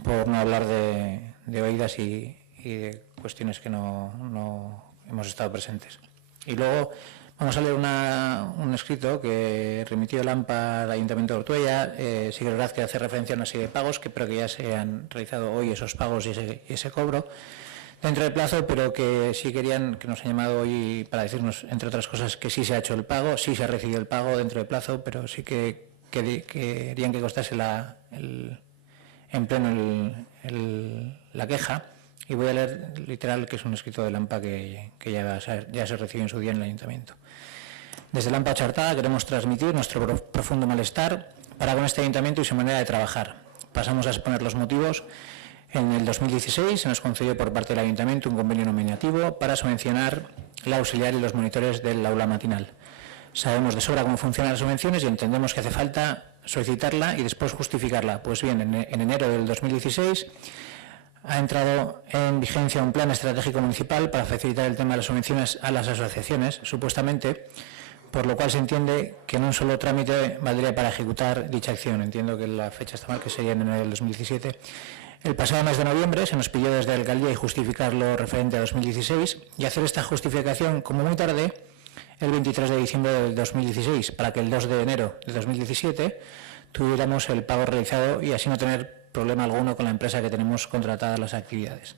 por no hablar de oídas y de cuestiones que no hemos estado presentes. Y luego vamos a leer un escrito que remitió el AMPA al Ayuntamiento de Ortuella. Sí que es verdad que hace referencia a una serie de pagos, que creo que ya se han realizado hoy esos pagos y ese cobro dentro del plazo, pero que sí querían, que nos han llamado hoy para decirnos, entre otras cosas, que sí se ha hecho el pago, sí se ha recibido el pago dentro del plazo, pero sí que querían que constase en pleno la queja. Y voy a leer literal, que es un escrito del AMPA que ya se recibió en su día en el Ayuntamiento. Desde el AMPA Ochartada queremos transmitir nuestro profundo malestar para con este Ayuntamiento y su manera de trabajar. Pasamos a exponer los motivos. En el 2016 se nos concedió por parte del Ayuntamiento un convenio nominativo para subvencionar la auxiliar y los monitores del aula matinal. Sabemos de sobra cómo funcionan las subvenciones y entendemos que hace falta solicitarla y después justificarla. Pues bien, en enero del 2016 ha entrado en vigencia un plan estratégico municipal para facilitar el tema de las subvenciones a las asociaciones, supuestamente, por lo cual se entiende que en un solo trámite valdría para ejecutar dicha acción. Entiendo que la fecha está mal, que sería en enero del 2017. El pasado mes de noviembre se nos pidió desde la alcaldía y justificar lo referente a 2016 y hacer esta justificación como muy tarde el 23 de diciembre del 2016, para que el 2 de enero de 2017 tuviéramos el pago realizado y así no tener problema alguno con la empresa que tenemos contratadas las actividades.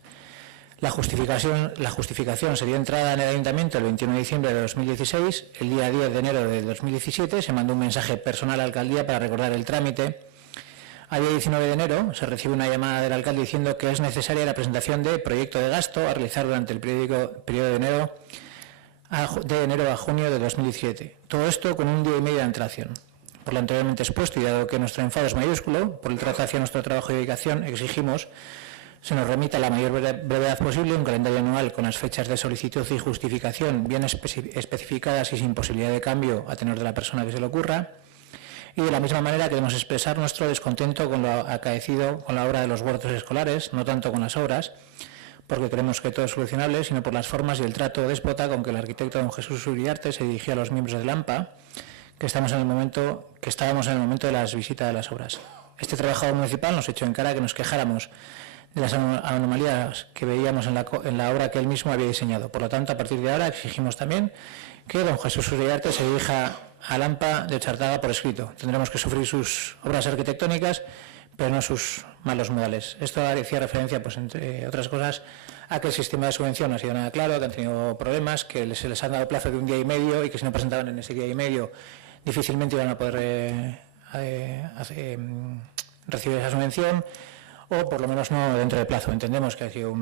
La justificación sería entrada en el Ayuntamiento el 21 de diciembre de 2016. El día 10 de enero de 2017 se mandó un mensaje personal a la alcaldía para recordar el trámite. Al día 19 de enero se recibe una llamada del alcalde diciendo que es necesaria la presentación de proyecto de gasto a realizar durante el periodo de enero a junio de 2017. Todo esto con un día y medio de antelación. Por lo anteriormente expuesto y dado que nuestro enfado es mayúsculo, por el trato hacia nuestro trabajo y dedicación, exigimos se nos remita a la mayor brevedad posible un calendario anual con las fechas de solicitud y justificación bien especificadas y sin posibilidad de cambio a tenor de la persona que se le ocurra. Y de la misma manera queremos expresar nuestro descontento con lo acaecido con la obra de los huertos escolares, no tanto con las obras, porque creemos que todo es solucionable, sino por las formas y el trato déspota con que el arquitecto don Jesús Uriarte se dirigió a los miembros del AMPA, que estábamos en el momento de las visitas de las obras. Este trabajador municipal nos echó en cara que nos quejáramos de las anomalías que veíamos en la obra que él mismo había diseñado. Por lo tanto, a partir de ahora exigimos también que don Jesús Uriarte se dirija al AMPA de Ochartada por escrito. Tendremos que sufrir sus obras arquitectónicas, pero no sus malos modales. Esto hacía referencia, pues entre otras cosas, a que el sistema de subvención no ha sido nada claro, que han tenido problemas, que se les han dado plazo de un día y medio y que si no presentaban en ese día y medio difícilmente iban a poder recibir esa subvención, o por lo menos no dentro del plazo. Entendemos que ha sido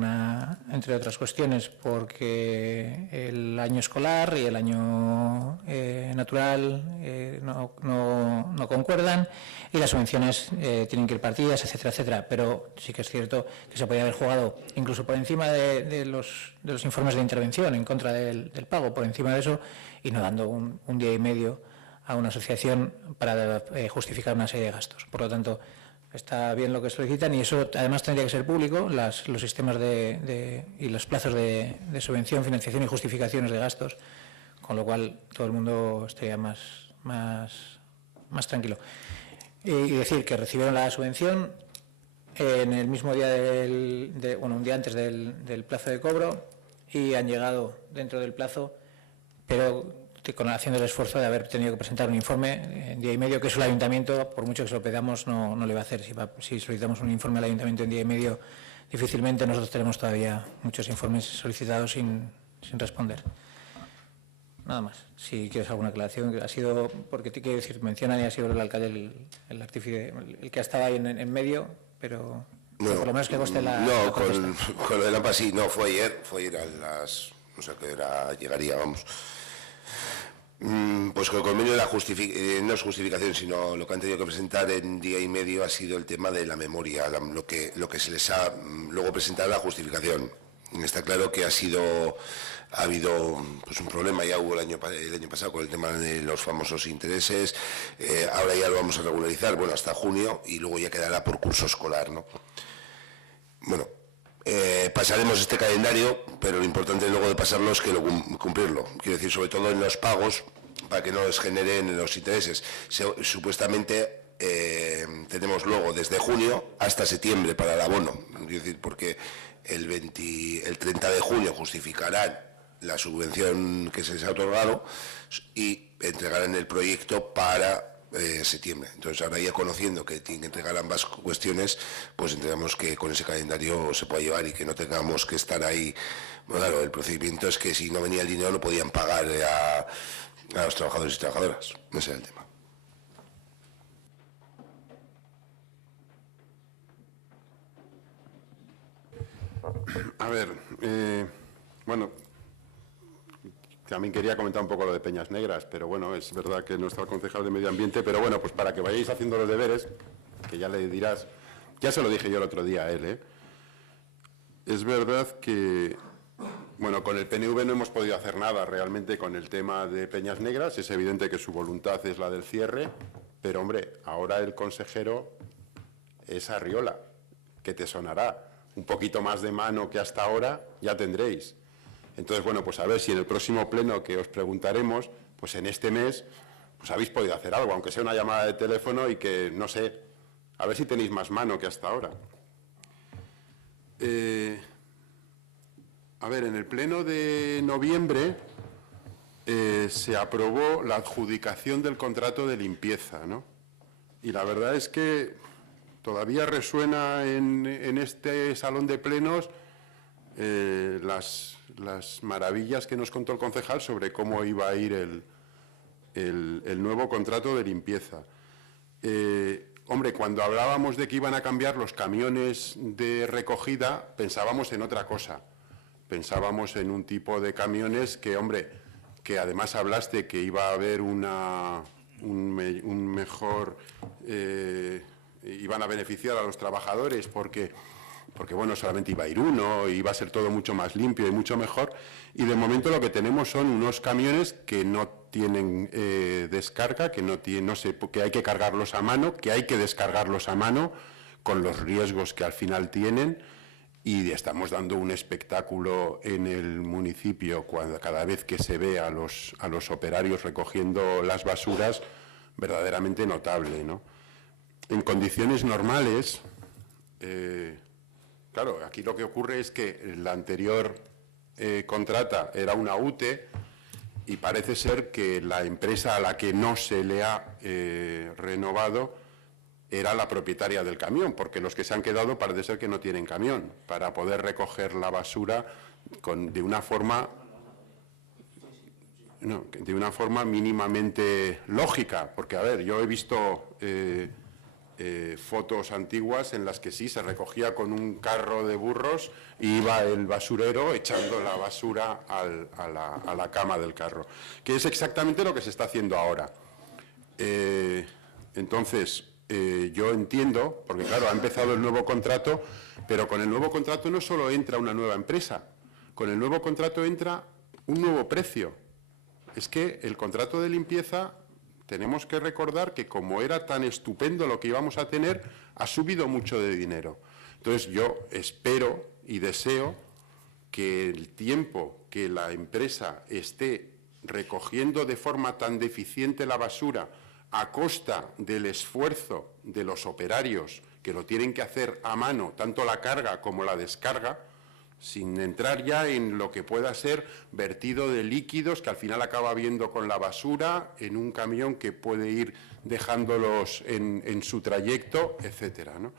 entre otras cuestiones, porque el año escolar y el año natural no concuerdan y las subvenciones tienen que ir partidas, etcétera, etcétera. Pero sí que es cierto que se podía haber jugado incluso por encima de los informes de intervención en contra del pago, por encima de eso, y no dando un día y medio a una asociación para justificar una serie de gastos. Por lo tanto, está bien lo que solicitan y eso además tendría que ser público, los sistemas y los plazos de subvención, financiación y justificaciones de gastos, con lo cual todo el mundo estaría más tranquilo. Y decir que recibieron la subvención en el mismo día un día antes del plazo de cobro y han llegado dentro del plazo, pero haciendo el esfuerzo de haber tenido que presentar un informe en día y medio, que eso el ayuntamiento, por mucho que se lo pedamos, no le va a hacer. Si solicitamos un informe al ayuntamiento en día y medio, difícilmente. Nosotros tenemos todavía muchos informes solicitados sin responder. Nada más. Si quieres alguna aclaración, ha sido, porque te quiero decir, mencionan y ha sido el alcalde el artífice, el que ha estado ahí en medio, pero por lo menos que conste la... No, con lo del AMPA sí, no, fue ayer a las... no sé qué hora llegaría, vamos. Pues con el convenio de la no es justificación, sino lo que han tenido que presentar en día y medio ha sido el tema de la memoria, lo que se les ha luego presentado la justificación. Está claro que ha habido pues un problema, ya hubo el año pasado con el tema de los famosos intereses, ahora ya lo vamos a regularizar, bueno, hasta junio, y luego ya quedará por curso escolar, ¿no? Bueno, pasaremos este calendario, pero lo importante luego de pasarlo es que cumplirlo. Quiero decir, sobre todo en los pagos, para que no les generen los intereses. Supuestamente tenemos luego desde junio hasta septiembre para el abono. Quiero decir, porque el 30 de junio justificarán la subvención que se les ha otorgado y entregarán el proyecto para septiembre. Entonces, ahora ya conociendo que tienen que entregar ambas cuestiones, pues entendemos que con ese calendario se puede llevar y que no tengamos que estar ahí. Bueno, claro, el procedimiento es que si no venía el dinero no podían pagar a los trabajadores y trabajadoras. Ese era el tema. A ver, bueno, también quería comentar un poco lo de Peñas Negras, pero bueno, es verdad que no está el concejal de Medio Ambiente, pero bueno, pues para que vayáis haciendo los deberes, que ya le dirás, ya se lo dije yo el otro día a él, es verdad que, bueno, con el PNV no hemos podido hacer nada realmente con el tema de Peñas Negras, es evidente que su voluntad es la del cierre, pero hombre, ahora el consejero es Arriola, que te sonará un poquito más de mano que hasta ahora, ya tendréis. Entonces, bueno, pues a ver si en el próximo pleno que os preguntaremos, pues en este mes, pues habéis podido hacer algo, aunque sea una llamada de teléfono y que, no sé, a ver si tenéis más mano que hasta ahora. A ver, en el pleno de noviembre se aprobó la adjudicación del contrato de limpieza, ¿no? Y la verdad es que todavía resuena en este salón de plenos las maravillas que nos contó el concejal sobre cómo iba a ir el nuevo contrato de limpieza. Hombre, cuando hablábamos de que iban a cambiar los camiones de recogida, pensábamos en otra cosa. Pensábamos en un tipo de camiones que, hombre, que además hablaste que iba a haber un mejor... iban a beneficiar a los trabajadores porque bueno, solamente iba a ir uno, y iba a ser todo mucho más limpio y mucho mejor, y de momento lo que tenemos son unos camiones que no tienen descarga, que hay que cargarlos a mano, que hay que descargarlos a mano, con los riesgos que al final tienen, y estamos dando un espectáculo en el municipio cada vez que se ve a los operarios recogiendo las basuras, verdaderamente notable, ¿no? En condiciones normales, claro, aquí lo que ocurre es que la anterior contrata era una UTE y parece ser que la empresa a la que no se le ha renovado era la propietaria del camión, porque los que se han quedado parece ser que no tienen camión para poder recoger la basura de una forma mínimamente lógica, porque a ver, yo he visto fotos antiguas en las que sí se recogía con un carro de burros y iba el basurero echando la basura a la cama del carro, que es exactamente lo que se está haciendo ahora. Entonces, yo entiendo, porque claro, ha empezado el nuevo contrato, pero con el nuevo contrato no solo entra una nueva empresa, con el nuevo contrato entra un nuevo precio. Es que el contrato de limpieza, tenemos que recordar que como era tan estupendo lo que íbamos a tener, ha subido mucho de dinero. Entonces yo espero y deseo que el tiempo que la empresa esté recogiendo de forma tan deficiente la basura a costa del esfuerzo de los operarios que lo tienen que hacer a mano, tanto la carga como la descarga, sin entrar ya en lo que pueda ser vertido de líquidos que al final acaba viendo con la basura en un camión que puede ir dejándolos en su trayecto, etcétera, ¿no?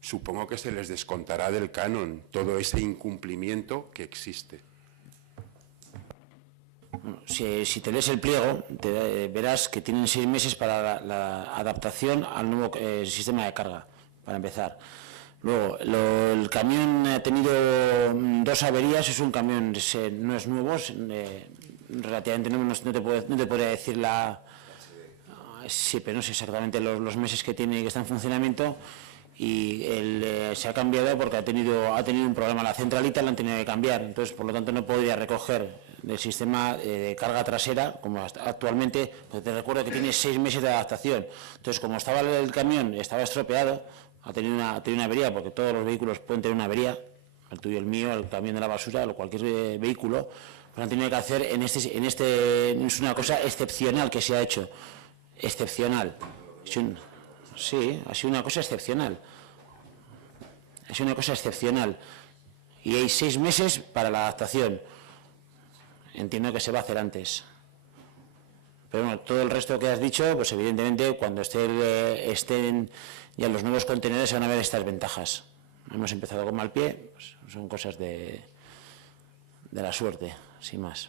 Supongo que se les descontará del canon todo ese incumplimiento que existe. Si te lees el pliego, verás que tienen 6 meses para la adaptación al nuevo sistema de carga, para empezar. Luego, el camión ha tenido 2 averías, es un camión, no es nuevo, relativamente no te podría decir sí, pero no sé exactamente los meses que tiene que está en funcionamiento, y se ha cambiado porque ha tenido un problema. La centralita la han tenido que cambiar, entonces por lo tanto no podría recoger del sistema de carga trasera como actualmente, pues te recuerdo que tiene 6 meses de adaptación. Entonces, como estaba el camión, estaba estropeado, ha tenido una avería, porque todos los vehículos pueden tener una avería, el tuyo, el mío, el camión de la basura, o cualquier vehículo, pues han tenido que hacer es una cosa excepcional que se ha hecho, excepcional. Sí, ha sido una cosa excepcional. Ha sido una cosa excepcional. Y hay 6 meses para la adaptación. Entiendo que se va a hacer antes. Pero bueno, todo el resto que has dicho, pues evidentemente cuando estén ya los nuevos contenedores se van a ver estas ventajas. Hemos empezado con mal pie, pues son cosas de la suerte, sin más.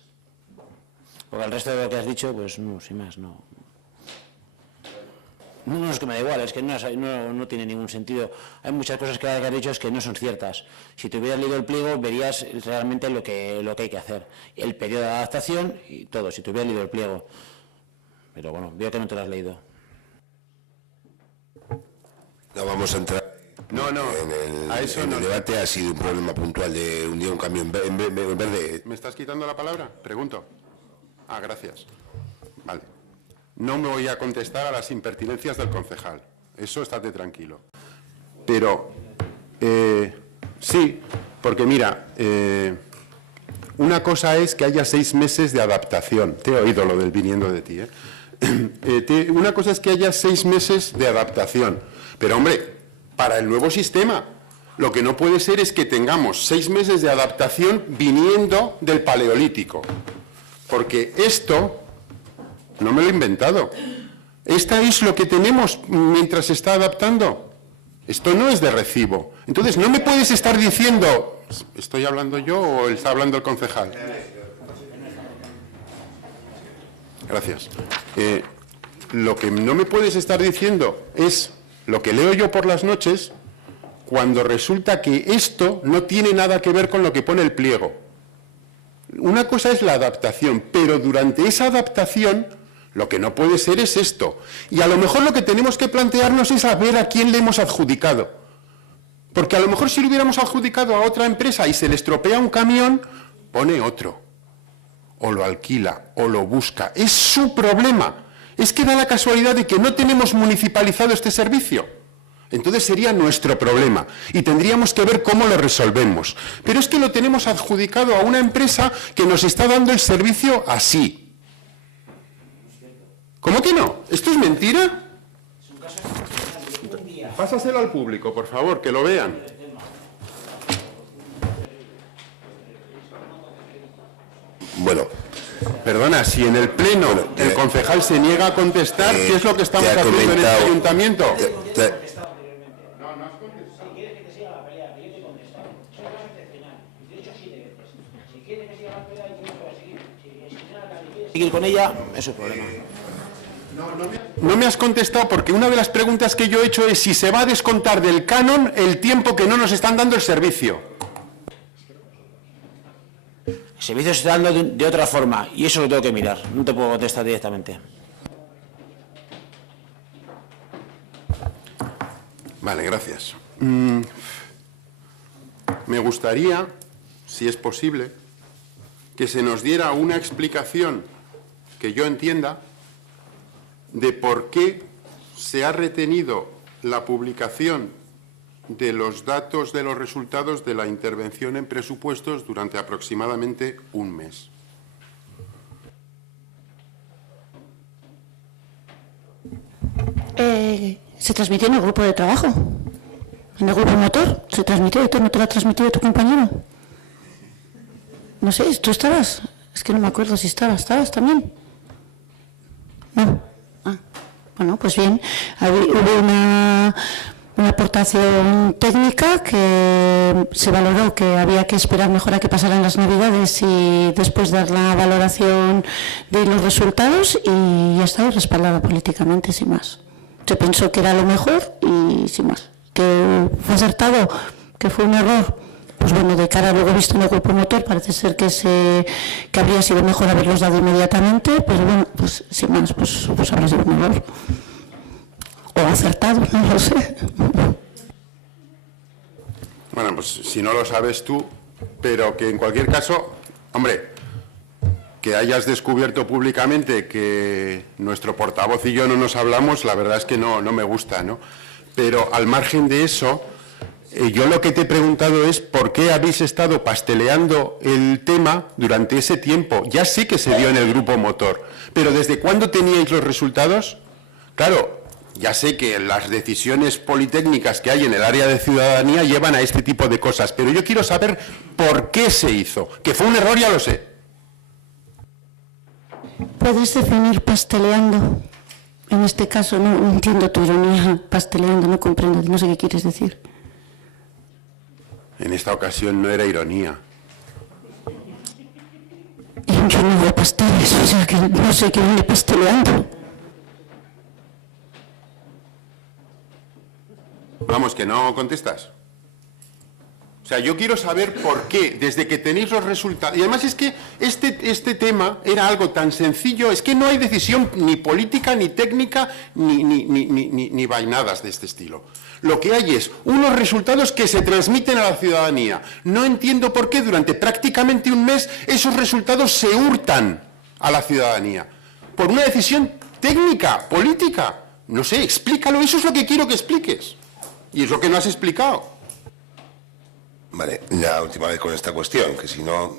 Porque el resto de lo que has dicho, pues no, sin más, no. No, es que me da igual, es que no tiene ningún sentido. Hay muchas cosas que has dicho que no son ciertas. Si te hubieras leído el pliego, verías realmente lo que hay que hacer. El periodo de adaptación y todo, si te hubieras leído el pliego. Pero bueno, veo que no te lo has leído. No vamos a entrar en el debate. Ha sido un problema puntual de un día un camión en verde. ¿Me estás quitando la palabra? Pregunto. Gracias. Vale. No me voy a contestar a las impertinencias del concejal. Eso estate tranquilo. Pero, sí, porque mira, una cosa es que haya 6 meses de adaptación. Te he oído lo del viniendo de ti, una cosa es que haya 6 meses de adaptación. Pero, hombre, para el nuevo sistema, lo que no puede ser es que tengamos 6 meses de adaptación viniendo del Paleolítico. Porque esto no me lo he inventado. Esta es lo que tenemos mientras se está adaptando. Esto no es de recibo. Entonces, no me puedes estar diciendo... ¿Estoy hablando yo o está hablando el concejal? Gracias. Lo que no me puedes estar diciendo es lo que leo yo por las noches cuando resulta que esto no tiene nada que ver con lo que pone el pliego. Una cosa es la adaptación, pero durante esa adaptación lo que no puede ser es esto. Y a lo mejor lo que tenemos que plantearnos es a ver a quién le hemos adjudicado. Porque a lo mejor si lo hubiéramos adjudicado a otra empresa y se le estropea un camión, pone otro. O lo alquila, o lo busca. Es su problema. Es que da la casualidad de que no tenemos municipalizado este servicio. Entonces sería nuestro problema y tendríamos que ver cómo lo resolvemos. Pero es que lo tenemos adjudicado a una empresa que nos está dando el servicio así. ¿Cómo que no? ¿Esto es mentira? Pásaselo al público, por favor, que lo vean. Bueno. Perdona, si en el pleno el concejal se niega a contestar, ¿qué es lo que estamos haciendo en este ayuntamiento? Seguir con ella, es su problema. No me has contestado porque una de las preguntas que yo he hecho es si se va a descontar del canon el tiempo que no nos están dando el servicio. El servicio se está dando de otra forma y eso lo tengo que mirar, no te puedo contestar directamente. Vale, gracias. Me gustaría, si es posible, que se nos diera una explicación que yo entienda de por qué se ha retenido la publicación de los datos de los resultados de la intervención en presupuestos durante aproximadamente un mes. Se transmitió en el grupo de trabajo, en el grupo motor, se transmitió, ¿no te lo ha transmitido tu compañero? No sé, ¿tú estabas? Es que no me acuerdo si estabas también. No. Ah, bueno, pues bien, hubo una aportación técnica que se valoró que había que esperar mejor a que pasaran las Navidades y después dar la valoración de los resultados y ya está, respaldada políticamente, sin más. Se pensó que era lo mejor y sin más. Que fue acertado, que fue un error, pues bueno, de cara luego visto en el grupo motor parece ser que habría sido mejor haberlos dado inmediatamente, pero bueno, pues sin más, pues habrá sido un error. O acertado, no lo sé. Bueno, pues si no lo sabes tú, pero que en cualquier caso, hombre, que hayas descubierto públicamente que nuestro portavoz y yo no nos hablamos, la verdad es que no me gusta, ¿no? Pero al margen de eso, yo lo que te he preguntado es por qué habéis estado pasteleando el tema durante ese tiempo. Ya sé que se dio en el grupo motor, pero ¿desde cuándo teníais los resultados? Claro, ya sé que las decisiones politécnicas que hay en el área de ciudadanía llevan a este tipo de cosas, pero yo quiero saber por qué se hizo. Que fue un error, ya lo sé. ¿Puedes definir pasteleando? En este caso no entiendo tu ironía, pasteleando, no comprendo, no sé qué quieres decir. En esta ocasión no era ironía. Yo no hago pasteles, o sea que no sé qué viene pasteleando. Vamos, que no contestas. O sea, yo quiero saber por qué, desde que tenéis los resultados. Y además es que este tema era algo tan sencillo, es que no hay decisión ni política, ni técnica, ni vainadas de este estilo. Lo que hay es unos resultados que se transmiten a la ciudadanía. No entiendo por qué durante prácticamente un mes esos resultados se hurtan a la ciudadanía. Por una decisión técnica, política. No sé, explícalo, eso es lo que quiero que expliques. Y es lo que no has explicado. Vale, la última vez con esta cuestión, que si no,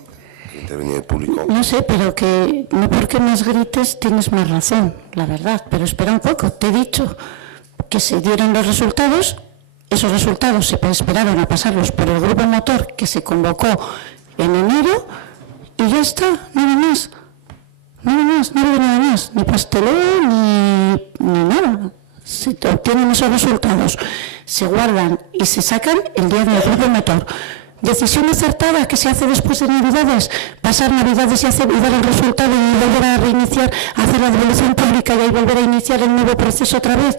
intervenir el público. No sé, pero que no porque más grites tienes más razón, la verdad. Pero espera un poco, te he dicho que se dieron los resultados, esos resultados se esperaron a pasarlos por el grupo motor que se convocó en enero y ya está, nada más. Nada más, no hubo nada más, ni pasteleo ni nada. Se obtienen esos resultados, se guardan y se sacan el día del grupo motor. Decisión acertada que se hace después de Navidades, pasar Navidades y dar el resultado y volver a reiniciar, hacer la devolución pública y ahí volver a iniciar el nuevo proceso otra vez.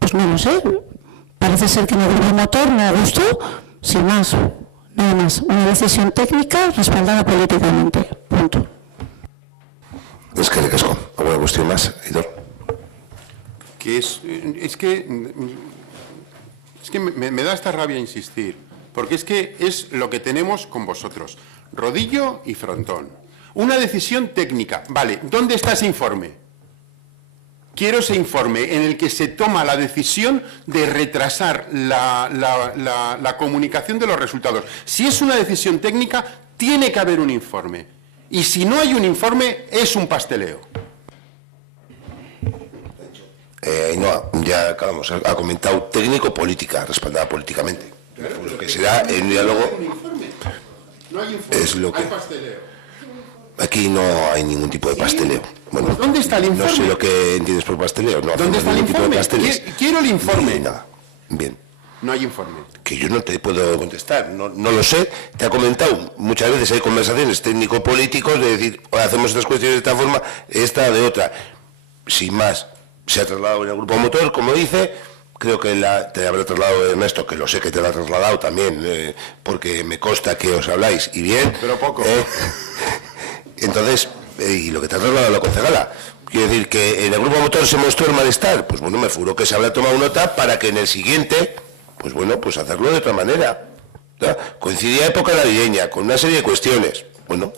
Pues no lo sé, parece ser que en el grupo motor me gustó, sin más, nada más. Una decisión técnica respaldada políticamente, punto. Es que ¿alguna cuestión más, Aitor? Es que me da esta rabia insistir, porque es que es lo que tenemos con vosotros, rodillo y frontón. Una decisión técnica, vale, ¿dónde está ese informe? Quiero ese informe en el que se toma la decisión de retrasar la comunicación de los resultados. Si es una decisión técnica, tiene que haber un informe, y si no hay un informe, es un pasteleo. No, ya acabamos, ha comentado técnico-política, respaldada políticamente. Lo que será el diálogo no hay informe, es lo que... hay pasteleo. Aquí no hay ningún tipo de pasteleo. Bueno, ¿dónde está el informe? No sé lo que entiendes por pasteleo. No ¿Dónde está el informe? Quiero el informe. Nada. Bien. No hay informe. Que yo no te puedo contestar, no lo sé. Te ha comentado, muchas veces hay conversaciones técnico-políticos de decir, hacemos estas cuestiones de esta forma, esta de otra. Sin más. Se ha trasladado en el grupo motor, como dice, creo que te habrá trasladado Ernesto, que lo sé que te lo ha trasladado también, porque me consta que os habláis, y bien. Pero poco. Entonces, y lo que te ha trasladado la concejala, quiero decir que en el grupo motor se mostró el malestar, pues bueno, me figuro que se habrá tomado nota para que en el siguiente, pues bueno, pues hacerlo de otra manera. ¿Ya? Coincidía época navideña, con una serie de cuestiones, bueno,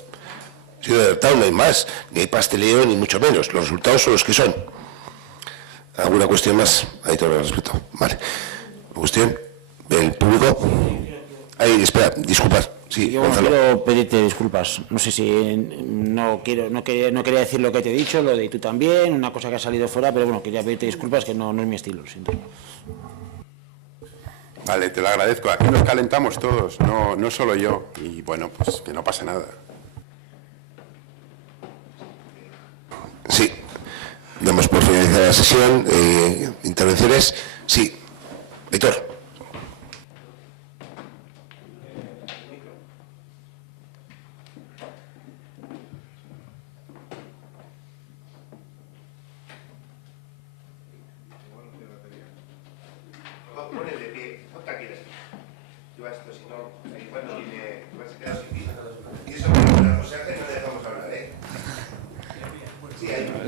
ha sido acertado, no hay más, ni hay pasteleo, ni mucho menos, los resultados son los que son. ¿Alguna cuestión más? Ahí todo el respeto. Vale. ¿Cuestión? ¿El público? Ahí, espera, disculpas. Sí, yo Gonzalo. quiero pedirte disculpas. No sé si no quería decir lo que te he dicho, lo de tú también, una cosa que ha salido fuera, pero bueno, quería pedirte disculpas, que no es mi estilo, lo siento. Vale, te lo agradezco. Aquí nos calentamos todos, no solo yo. Y bueno, pues que no pase nada. Sí. Damos por finalizada la sesión. ¿Intervenciones? Sí. Héctor.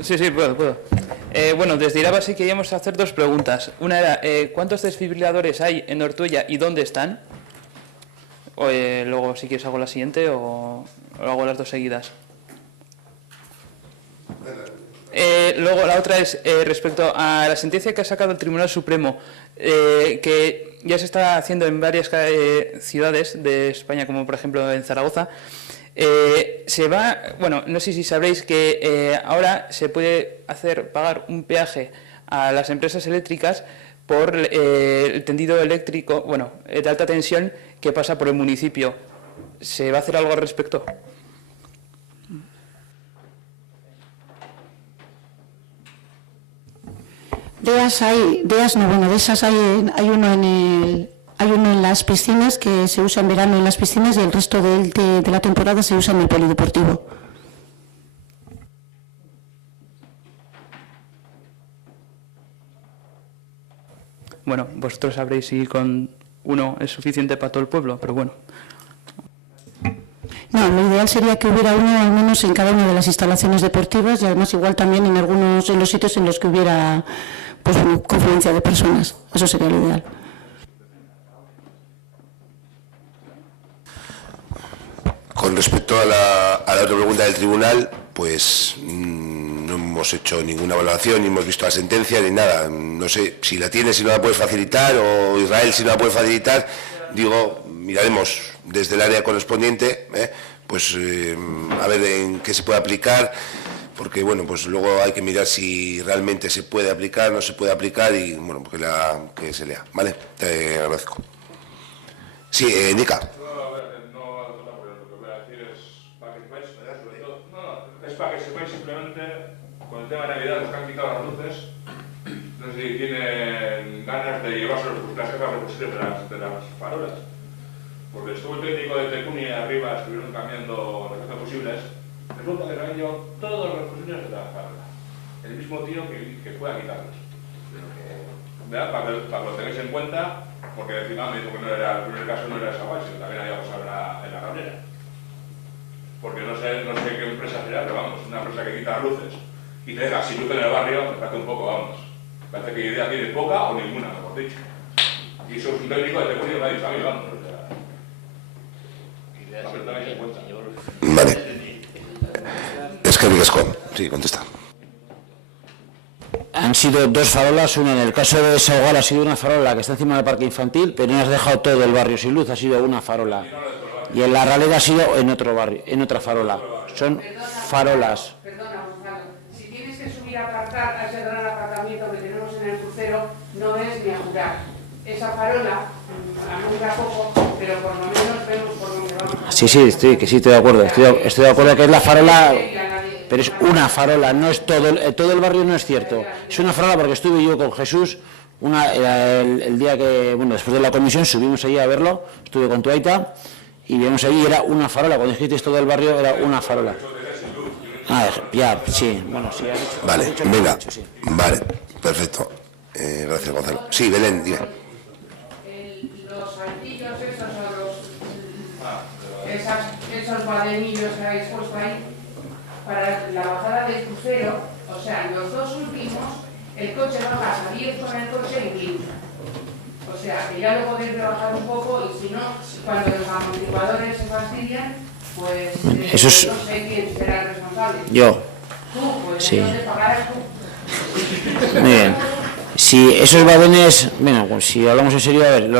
Sí, puedo. Bueno, desde Iraba sí queríamos hacer dos preguntas. Una era, ¿cuántos desfibriladores hay en Ortuella y dónde están? Luego, si quieres, hago la siguiente o hago las dos seguidas. Luego, la otra es respecto a la sentencia que ha sacado el Tribunal Supremo, que ya se está haciendo en varias ciudades de España, como por ejemplo en Zaragoza. No sé si sabréis que ahora se puede hacer pagar un peaje a las empresas eléctricas por el tendido eléctrico, de alta tensión que pasa por el municipio. ¿Se va a hacer algo al respecto? De esas hay uno en las piscinas, que se usa en verano en las piscinas, y el resto de la temporada se usa en el polideportivo. Bueno, vosotros sabréis si con uno es suficiente para todo el pueblo, pero bueno. No, lo ideal sería que hubiera uno al menos en cada una de las instalaciones deportivas, y además igual también en los sitios en los que hubiera confluencia de personas. Eso sería lo ideal. Con respecto a la otra pregunta del tribunal, pues no hemos hecho ninguna valoración, ni hemos visto la sentencia, ni nada. No sé si la tienes, si no la puedes facilitar, o Israel, si no la puede facilitar. Digo, miraremos desde el área correspondiente, a ver en qué se puede aplicar, porque bueno, pues luego hay que mirar si realmente se puede aplicar, no se puede aplicar, y bueno, que se lea, ¿vale? Te agradezco. Sí, Nica. Es para que sepáis simplemente, con el tema de Navidad, los que han quitado las luces, no sé si tienen ganas de llevarse las cajas reposibles de las farolas. Porque estuvo el técnico de Tecuni arriba, estuvieron cambiando las cajas posibles, resulta que se han llevado todos los posibles de la farola. El mismo tío que fue a quitarlos. Para que lo tengáis en cuenta, porque encima me dijo que no era, el primer caso no era esa guay, sino también había pasado en la Rablera. Porque no sé qué empresa será, pero vamos, una empresa que quita luces y te deja sin luz en el barrio, me parece un poco, vamos. Parece que idea tiene poca o ninguna, mejor dicho. Y eso es un técnico de Tecuni, nadie sabe, vamos. Vale. Es que Rigascón. Sí, contesta. Han sido dos farolas, una en el caso de Desahogar ha sido una farola que está encima del parque infantil, pero no has dejado todo el barrio sin luz, ha sido una farola. Y en la Ralera ha sido en otro barrio, en otra farola. Son farolas. Perdona, Gonzalo. Si tienes que subir a aparcar a ese gran aparcamiento que tenemos en el crucero, no es ni a jurar. Esa farola alumbra poco, pero por lo menos vemos por dónde vamos. Sí, estoy de acuerdo. Estoy de acuerdo que es la farola, pero es una farola, no es todo el barrio, no es cierto. Es una farola porque estuve yo con Jesús el día que, después de la comisión subimos allí a verlo, estuve con tu aita. Y vimos ahí, era una farola, cuando dijiste todo el barrio era una farola. Sí, bueno, sí. Vale, venga, vale, perfecto. Gracias, Gonzalo. Sí, Belén, dime. Los altillos esos badenillos que habéis puesto ahí, para la bajada del crucero, o sea, los dos últimos, el coche baja a 10 con el coche y 15. O sea, que ya lo podéis rebajar un poco, y si no, cuando los amortiguadores se fastidian, pues eso es... no sé quién será el responsable. Yo. Tú, pues sí. entonces pagarás tú. Muy bien. Si esos badenes, bueno, pues si hablamos en serio, a ver,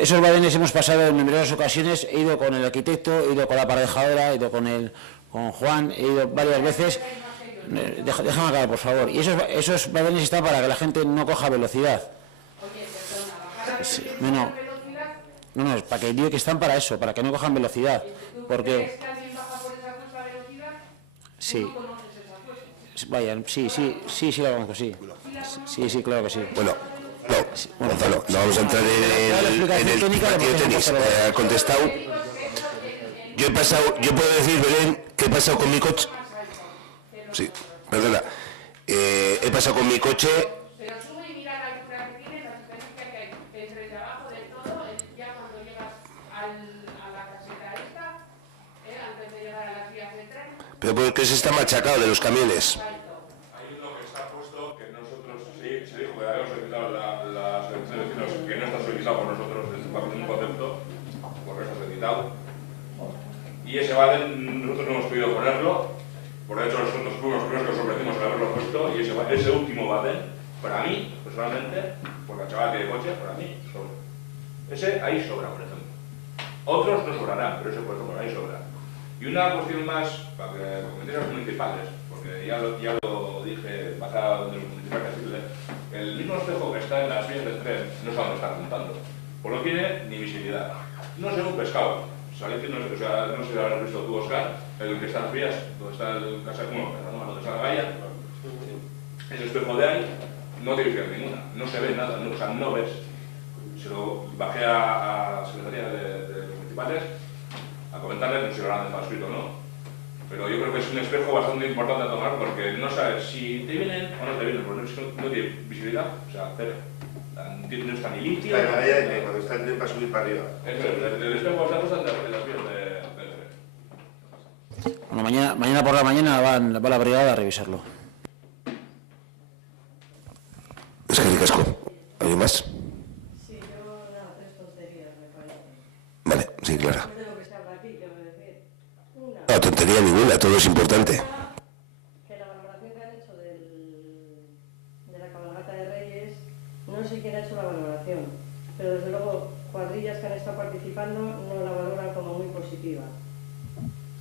esos badenes hemos pasado en numerosas ocasiones, he ido con el arquitecto, he ido con la aparejadora, he ido con Juan, he ido varias veces. Déjame acabar, por favor. Y esos badenes están para que la gente no coja velocidad. Sí, no, es para que digo que están para eso, para que no cojan velocidad. Porque sí. Vaya, sí, lo conozco, sí. Sí, claro que sí. Bueno, no, Gonzalo, no vamos a entrar en el partido de tenis. Ha contestado. Yo puedo decir, Belén, que he pasado con mi coche. Sí, perdona. He pasado con mi coche. Pero sube y mira la altura que tienes, la superficie que hay desde abajo del todo, ya cuando llegas a la caseta esta, antes de llegar a las vías del tren. Pero porque se está machacado de los camiones. Hay uno que está puesto que nosotros, se dijo que habíamos solicitado las elecciones de vecinos, que no está solicitado por nosotros desde un concepto, porque está solicitado. Y ese Baden nosotros no hemos podido ponerlo, por hecho nosotros fuimos los primeros que os ofrecimos el haberlo puesto, y ese último Baden, para mí, personalmente, porque el chaval tiene coche, para mí, sobra. Ese ahí sobra, por ejemplo. Otros no sobrarán, pero ese, por ejemplo, ahí sobra. Y una cuestión más, para que comentéis a los municipales, porque ya lo dije, basado en los municipales, el mismo espejo que está en las vías del tren no sabe dónde está apuntando, pues no tiene ni visibilidad. No sé un pescado, no sé si lo habrás visto tú, Oscar, el que está en las vías, donde está el donde está la valla, ese espejo de ahí no tiene visibilidad ninguna, no se ve nada, o sea, no ves. Se lo bajé a la Secretaría de los municipales a comentarles, no sé si lo habrán dejado escrito o no, pero yo creo que es un espejo bastante importante a tomar porque no sabes si te vienen o no te vienen, porque no tiene visibilidad, o sea, cero. No está ni litio. Claro, cuando está el tren para subir para arriba. Eso es, el espejo está puesto en las vías del tren. Bueno, mañana por la mañana va la brigada a revisarlo. Es que casco. ¿Alguien más? Sí, yo tres tonterías, me parece. Vale, sí, claro. No tengo que estar aquí, quiero decir. No, tontería ninguna, todo es importante. Que la valoración que han hecho de la cabalgata de Reyes, no sé quién ha hecho la valoración, pero desde luego cuadrillas que han estado participando no la valoran como muy positiva.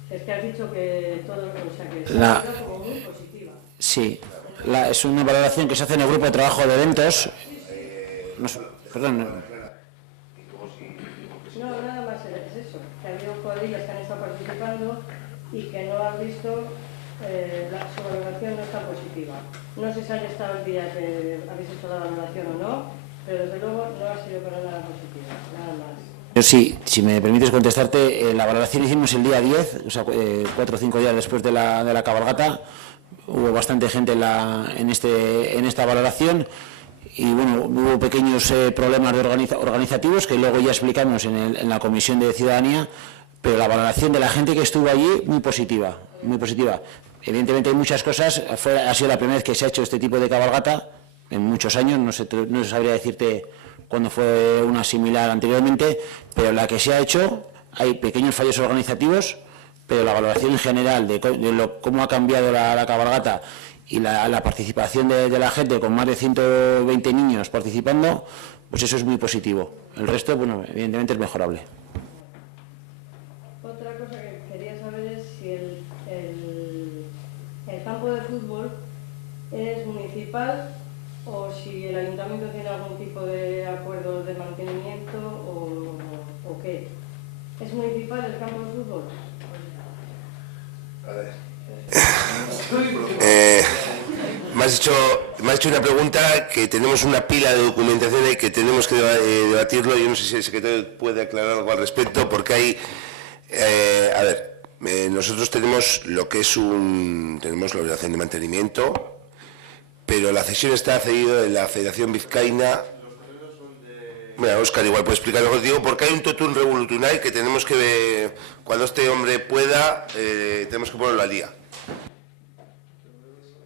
Es que has dicho que todo, o sea, que se ha sido como muy positiva. Sí, es una valoración que se hace en el grupo de trabajo de eventos. No, perdón. No, nada más es eso, que ha habido cuadrillas que han estado participando y que no han visto, su valoración no está positiva. No sé si han estado el día que habéis hecho la valoración o no, pero desde luego no ha sido para nada positiva, nada más. Sí, si me permites contestarte, la valoración hicimos el día 10, o sea, 4 o 5 días después de la cabalgata. Hubo bastante gente en esta valoración y bueno, hubo pequeños problemas organizativos que luego ya explicamos en la Comisión de Ciudadanía, pero la valoración de la gente que estuvo allí, muy positiva, muy positiva. Evidentemente hay muchas cosas, ha sido la primera vez que se ha hecho este tipo de cabalgata, en muchos años, no sabría decirte cuándo fue una similar anteriormente, pero la que se ha hecho, hay pequeños fallos organizativos, pero la valoración en general de cómo ha cambiado la cabalgata y la participación de la gente, con más de 120 niños participando, pues eso es muy positivo. El resto, bueno, evidentemente es mejorable. Otra cosa que quería saber es si el campo de fútbol es municipal o si el ayuntamiento tiene algún tipo de acuerdo de mantenimiento o qué. ¿Es municipal el campo de fútbol? A ver. Me has hecho una pregunta que tenemos una pila de documentación y que tenemos que debatirlo. Yo no sé si el secretario puede aclarar algo al respecto, porque hay... nosotros tenemos lo que es tenemos la obligación de mantenimiento, pero la cesión está cedido en la Federación Vizcaína. Mira, Óscar igual puede explicar lo que os digo, porque hay un totum revolutum que tenemos que ver, cuando este hombre pueda, tenemos que ponerlo al día.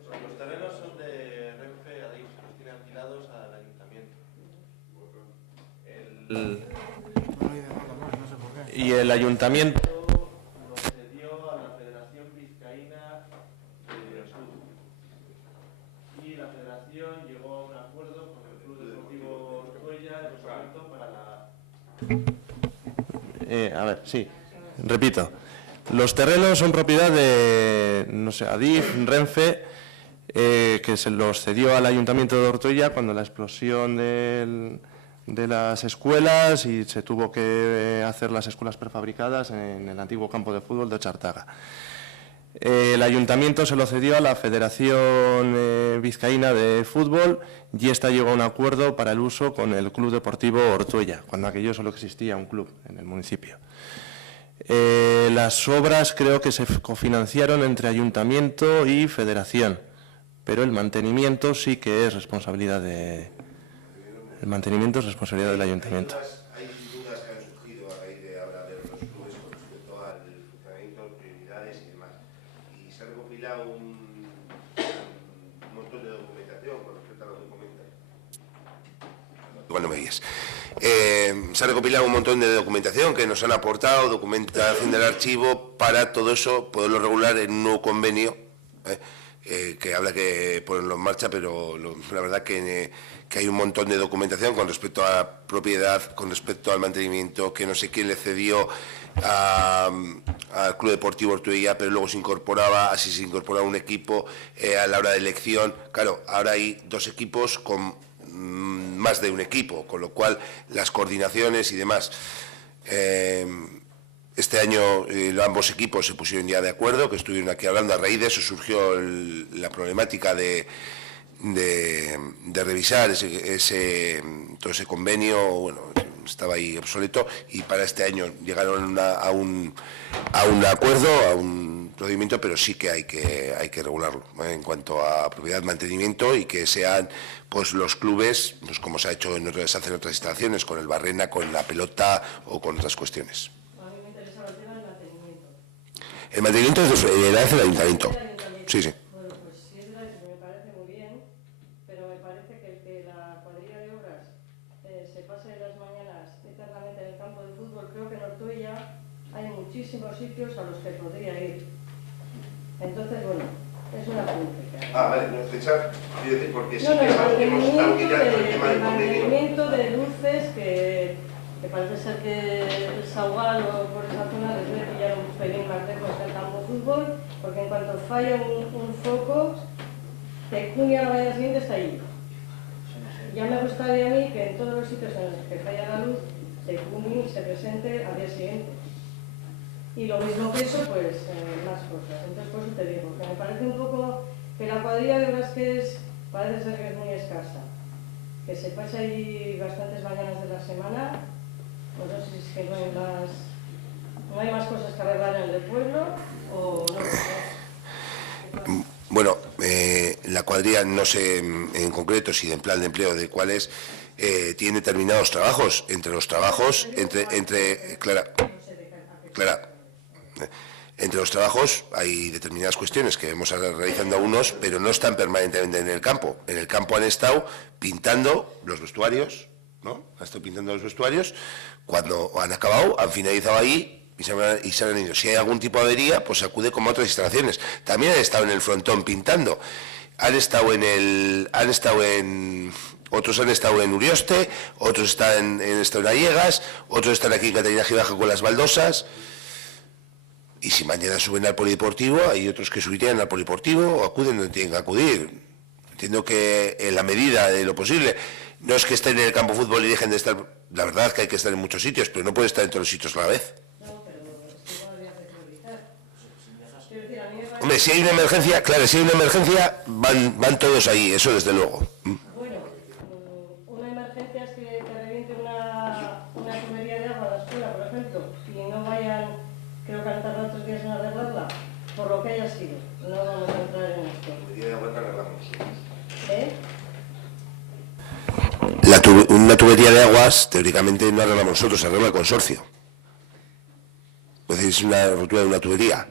Los terrenos son de Renfe Adif, los tiene alquilados al ayuntamiento. Y el ayuntamiento lo cedió a la Federación Vizcaína de Fútbol. Y la Federación llegó a un acuerdo con el A ver, sí, repito. Los terrenos son propiedad de, no sé, Adif, Renfe, que se los cedió al Ayuntamiento de Ortuella cuando la explosión de las escuelas y se tuvo que hacer las escuelas prefabricadas en el antiguo campo de fútbol de Ochartaga. El Ayuntamiento se lo cedió a la Federación Vizcaína de Fútbol y esta llegó a un acuerdo para el uso con el Club Deportivo Ortuella, cuando aquello solo existía un club en el municipio. Las obras creo que se cofinanciaron entre Ayuntamiento y Federación, pero el mantenimiento sí que es responsabilidad del Ayuntamiento. Hay dudas que han surgido a raíz de ahora de los clubes con respecto al funcionamiento, prioridades y demás. Y se ha recopilado un montón de documentación con respecto a lo que comentas. Cuando me guíes. Se ha recopilado un montón de documentación que nos han aportado, documentación del archivo, para todo eso poderlo regular en un nuevo convenio, que habrá que ponerlo en marcha, pero la verdad que hay un montón de documentación con respecto a la propiedad, con respecto al mantenimiento, que no sé quién le cedió al Club Deportivo Ortuella, pero luego se incorporaba, así se incorporaba un equipo a la hora de elección. Claro, ahora hay dos equipos con más de un equipo, con lo cual las coordinaciones y demás. Este año ambos equipos se pusieron ya de acuerdo, que estuvieron aquí hablando. A raíz de eso surgió la problemática de revisar todo ese convenio. Bueno, estaba ahí obsoleto, y para este año llegaron a un acuerdo, a un procedimiento, pero sí que hay que regularlo en cuanto a propiedad, mantenimiento, y que sean pues los clubes, pues como se ha hecho en otras instalaciones, con el Barrena, con la pelota o con otras cuestiones. A mí me interesaba el tema del mantenimiento. El mantenimiento lo hace el Ayuntamiento. Sí, sí. Bueno, pues sí, es verdad que me parece muy bien, pero me parece que la cuadrilla de obras se pase las mañanas eternamente en el campo de fútbol. Creo que en Ortuella hay muchísimos sitios a los que podría ir. Entonces, bueno, es una apunte. Vale, no pensar, quiero decir, porque sí No, que el mantenimiento de luces que parece ser que el Saugal o por esa zona les debe pillar un pelín más lejos del campo de fútbol, porque en cuanto falla un foco, de junio a la mañana siguiente está allí. Ya me gustaría a mí que en todos los sitios en los que falla la luz, Tecuni se presente al día siguiente. Y lo mismo que eso, pues más cosas. Entonces, por eso te digo, que me parece un poco que la cuadrilla de horas parece ser que es muy escasa. Que se pasa ahí bastantes mañanas de la semana. Pues no sé si es que no hay más cosas que arreglar en el del pueblo o no. Bueno, la cuadrilla, no sé en concreto si en plan de empleo de cuáles, tiene determinados trabajos. Entre los trabajos, entre los trabajos hay determinadas cuestiones que vamos realizando algunos, pero no están permanentemente en el campo. En el campo han estado pintando los vestuarios, ¿no? Han estado pintando los vestuarios. Cuando han acabado, han finalizado ahí y se han ido. Si hay algún tipo de avería, pues acude como a otras instalaciones. También han estado en el frontón pintando. Otros han estado en Urioste, otros están en Allegas, otros están aquí en Catarina Gibaja con las baldosas. Y si mañana suben al polideportivo, hay otros que subirían al polideportivo o acuden donde tienen que acudir. Entiendo que en la medida de lo posible, no es que estén en el campo de fútbol y dejen de estar, la verdad es que hay que estar en muchos sitios, pero no puede estar en todos los sitios a la vez. No, pero esto habría que priorizar. Quiero decir, a mí me parece... Hombre, si hay una emergencia, claro, si hay una emergencia, van todos ahí, eso desde luego. Bueno, una emergencia es que te reviente una tubería de agua a la escuela, por ejemplo, y no vayan, creo que han tardado 3 días en arreglarla, por lo que haya sido. No vamos a entrar en esto. Una tubería de aguas, teóricamente, no arreglamos nosotros, arregla el consorcio. Es decir, es una rotura de una tubería.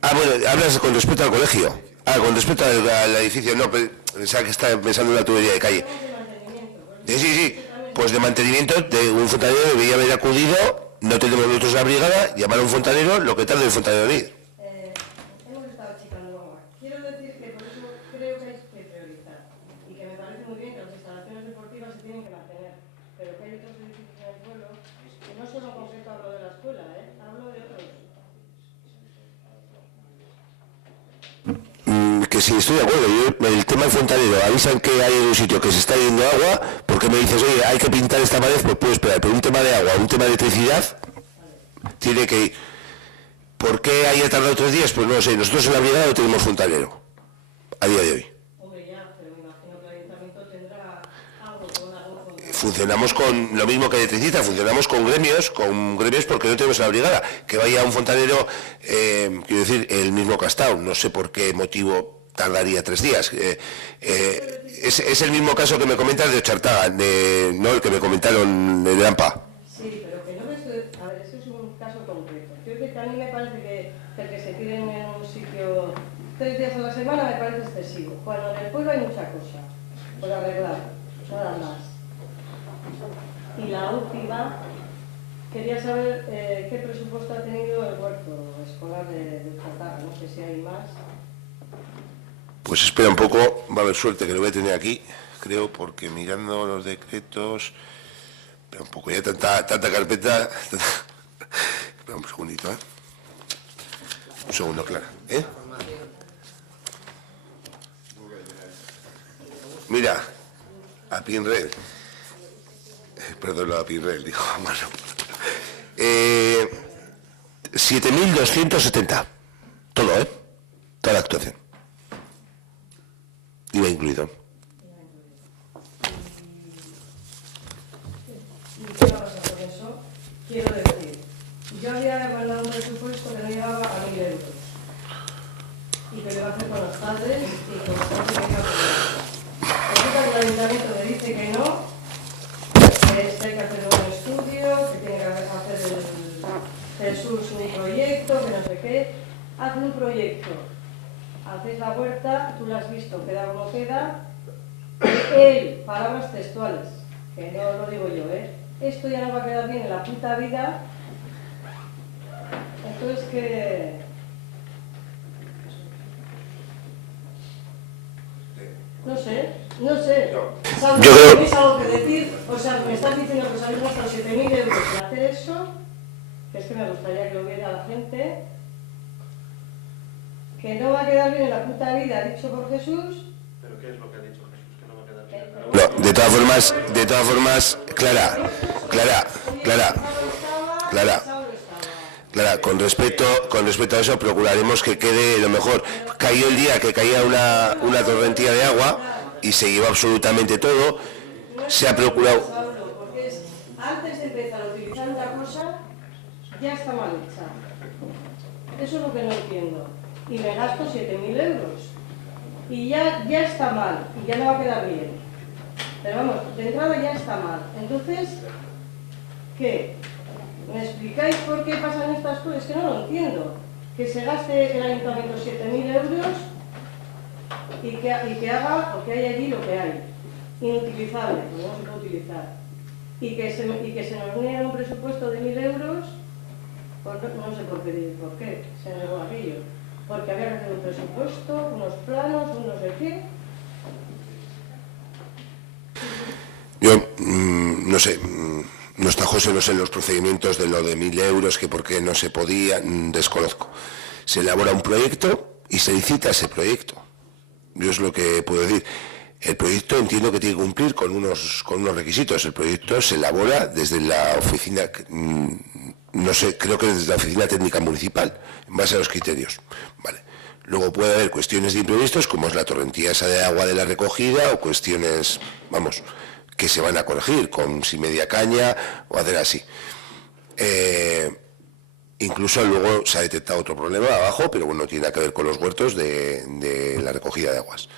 Bueno, hablas con respecto al colegio. Con respecto al edificio, no, pensaba que está pensando en una tubería de calle. Sí. Pues de mantenimiento, de un fontanero debería haber acudido, no tenemos nosotros la brigada, llamar a un fontanero, lo que tarde el fontanero en ir. Hemos estado achicando agua. Quiero decir que por eso creo que hay que priorizar. Y que me parece que sí, estoy de acuerdo. Yo, el tema del fontanero, avisan que hay un sitio que se está yendo agua, porque me dices, oye, hay que pintar esta pared, pues puedo esperar, pero un tema de agua, un tema de electricidad, tiene que ir. ¿Por qué haya tardado 3 días? Pues no lo sé, nosotros en la brigada no tenemos fontanero, a día de hoy. Hombre, ya, pero me imagino que el ayuntamiento tendrá algo con algún fontanero. Funcionamos con lo mismo que electricista, funcionamos con gremios porque no tenemos en la brigada. Que vaya un fontanero, quiero decir, el mismo Castao, no sé por qué motivo tardaría 3 días. Es el mismo caso que me comentas de Ochartaga, no el que me comentaron de AMPA. Sí, pero que no me estoy... A ver, ese es un caso concreto. Yo que a mí me parece que el que se tiren en un sitio 3 días a la semana me parece excesivo. Cuando en el pueblo hay mucha cosa por arreglar, nada más. Y la última, quería saber qué presupuesto ha tenido el huerto escolar de Ochartaga. No sé si hay más. Pues espera un poco, va a haber suerte que lo voy a tener aquí, creo, porque mirando los decretos... Espera un poco, ya tanta carpeta... Espera un segundito, ¿eh? Un segundo, Clara. Mira, a Pinrel. Perdón, a Pinrel, dijo a mano. 7.270. Todo, ¿eh? Toda la actuación. IVA incluido. ¿Y qué va a pasar con eso? Quiero decir, yo había mandado un presupuesto que no llegaba a 1.000 euros. ¿Y qué le va a hacer con los padres y con los padres que vengan con esto? Resulta que el ayuntamiento me dice que no, que hay que hacer un estudio, que tiene que hacer Jesús un proyecto, que no sé qué. Haz un proyecto. Haces la huerta, tú la has visto, queda como queda. Él, palabras textuales, que no lo digo yo, esto ya no va a quedar bien en la puta vida. Entonces, que... No sé. ¿Sabes? ¿Tenéis algo que decir? O sea, me estás diciendo que os habéis gastado 7.000 euros en hacer eso, que es que me gustaría que lo viera la gente. Que no va a quedar bien en la puta vida, dicho por Jesús. ¿Pero qué es lo que ha dicho Jesús? Que no va a quedar bien. No, de todas formas, Clara, con respecto a eso procuraremos que quede lo mejor. Cayó el día que caía una torrentilla de agua y se llevó absolutamente todo. Se ha procurado... Porque antes de empezar a utilizar una cosa, ya está mal hecha. Eso es lo que no entiendo. Y me gasto 7.000 euros. Y ya está mal, y ya no va a quedar bien. Pero vamos, de entrada ya está mal. Entonces, ¿qué? ¿Me explicáis por qué pasan estas cosas? Es que no lo entiendo. Que se gaste el ayuntamiento 7.000 euros y que haga o que haya allí lo que hay. Inutilizable, porque no se puede utilizar. Y que se nos niegue un presupuesto de 1.000 euros, pues no sé por qué se negó aquello. Porque había que hacer un presupuesto, unos planos, un no sé qué. Yo, no sé, no está José, no sé los procedimientos de lo de 1.000 euros, que por qué no se podía, desconozco. Se elabora un proyecto y se licita ese proyecto. Yo es lo que puedo decir. El proyecto entiendo que tiene que cumplir con unos requisitos. El proyecto se elabora desde la oficina, no sé, creo que desde la oficina técnica municipal, en base a los criterios. Vale. Luego puede haber cuestiones de imprevistos, como es la torrentilla esa de agua de la recogida, o cuestiones, vamos, que se van a corregir con si media caña o hacer así. Incluso luego se ha detectado otro problema abajo, pero bueno, tiene que ver con los huertos de la recogida de aguas.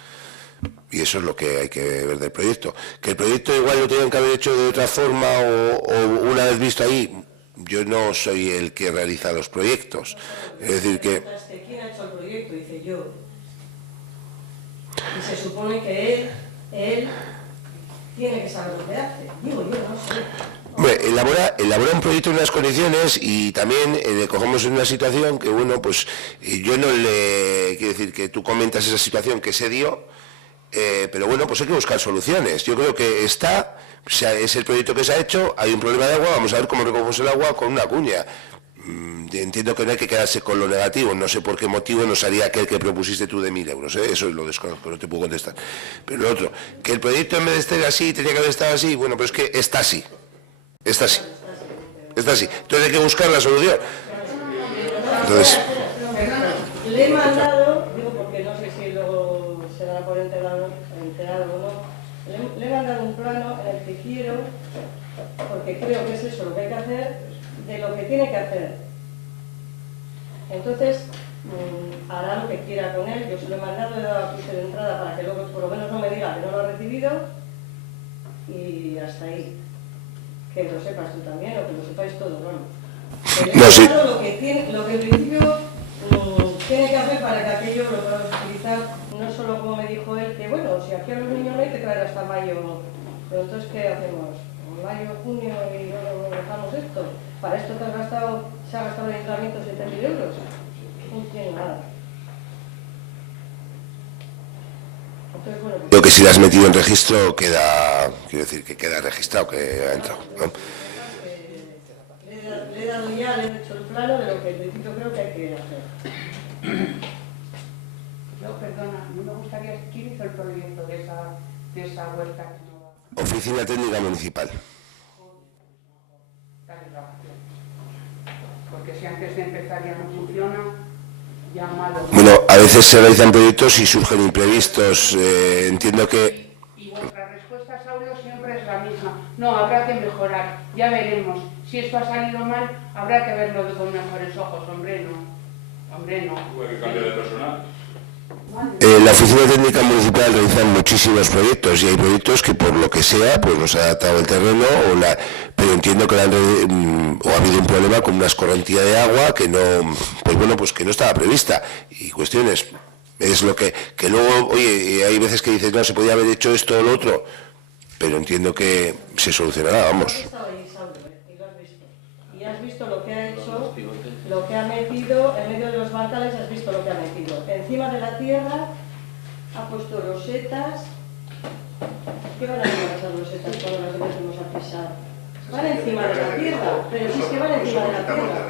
Y eso es lo que hay que ver del proyecto. Que el proyecto igual lo tenían que haber hecho de otra forma o una vez visto ahí, yo no soy el que realiza los proyectos. Es decir que... ¿Quién ha hecho el proyecto? Dice yo. Y se supone que él tiene que saber lo que hace. Digo yo, no sé. Hombre, elabora un proyecto en unas condiciones y también le cogemos en una situación que, bueno, pues yo no le... Quiero decir que tú comentas esa situación que se dio, pero bueno, pues hay que buscar soluciones. Yo creo que es el proyecto que se ha hecho, hay un problema de agua, vamos a ver cómo recogemos el agua con una cuña. Entiendo que no hay que quedarse con lo negativo, no sé por qué motivo no salía aquel que propusiste tú de 1.000 euros, ¿eh? Eso lo desconozco, no te puedo contestar. Pero lo otro, que el proyecto en vez de estar así, tenía que haber estado así, bueno, pero es que está así, está así, está así. Entonces hay que buscar la solución. Entonces... Le he mandado, digo porque no sé si luego se dará por enterado o no, le he mandado un plano en el que quiero, porque creo que es eso lo que hay que hacer, de lo que tiene que hacer. Entonces, hará lo que quiera con él. Yo se lo he mandado, le he dado aquí de entrada para que luego por lo menos no me diga que no lo ha recibido, y hasta ahí. Que lo sepas tú también, o que lo sepáis todos, ¿no? No, sí. Lo que en principio tiene que hacer para que aquello lo podamos utilizar, no solo como me dijo él, que bueno, si aquí a los niños no hay que traer hasta mayo, pero entonces ¿qué hacemos? Mayo, junio y luego dejamos esto. Para esto se ha gastado el ayuntamiento 7.000 euros. No tiene nada. Entonces, bueno, pues, Creo que si la has metido en registro queda, quiero decir que queda registrado, que ha entrado, ¿no? le he dado ya, le he hecho el plano de lo que en principio creo que hay que hacer. Yo, perdona, no me gustaría, ¿quién hizo el proyecto de esa huerta que no va? Oficina Técnica Municipal. Porque si antes de empezar ya no funciona, ya malo. Bueno, a veces se realizan proyectos y surgen imprevistos. Entiendo que... Y vuestra respuesta, Saulo, siempre es la misma. No, habrá que mejorar, ya veremos. Si esto ha salido mal, habrá que verlo con mejores ojos. Hombre, no. Hombre, no. Hay que cambiar de personal. La Oficina Técnica Municipal realiza muchísimos proyectos y hay proyectos que por lo que sea pues nos ha adaptado el terreno pero entiendo que ha habido un problema con una escorrentía de agua que no, pues bueno, pues que no estaba prevista y cuestiones. Es lo que luego, oye, hay veces que dices, no, se podía haber hecho esto o lo otro, pero entiendo que se solucionará, vamos. Y has visto lo que ha hecho, lo que ha metido en medio de los bancales, has visto lo que ha metido. Encima de la tierra ha puesto losetas. ¿Qué van a hacer esas losetas cuando las empecemos a pisar? Van encima de la tierra, pero si es que van encima de la tierra.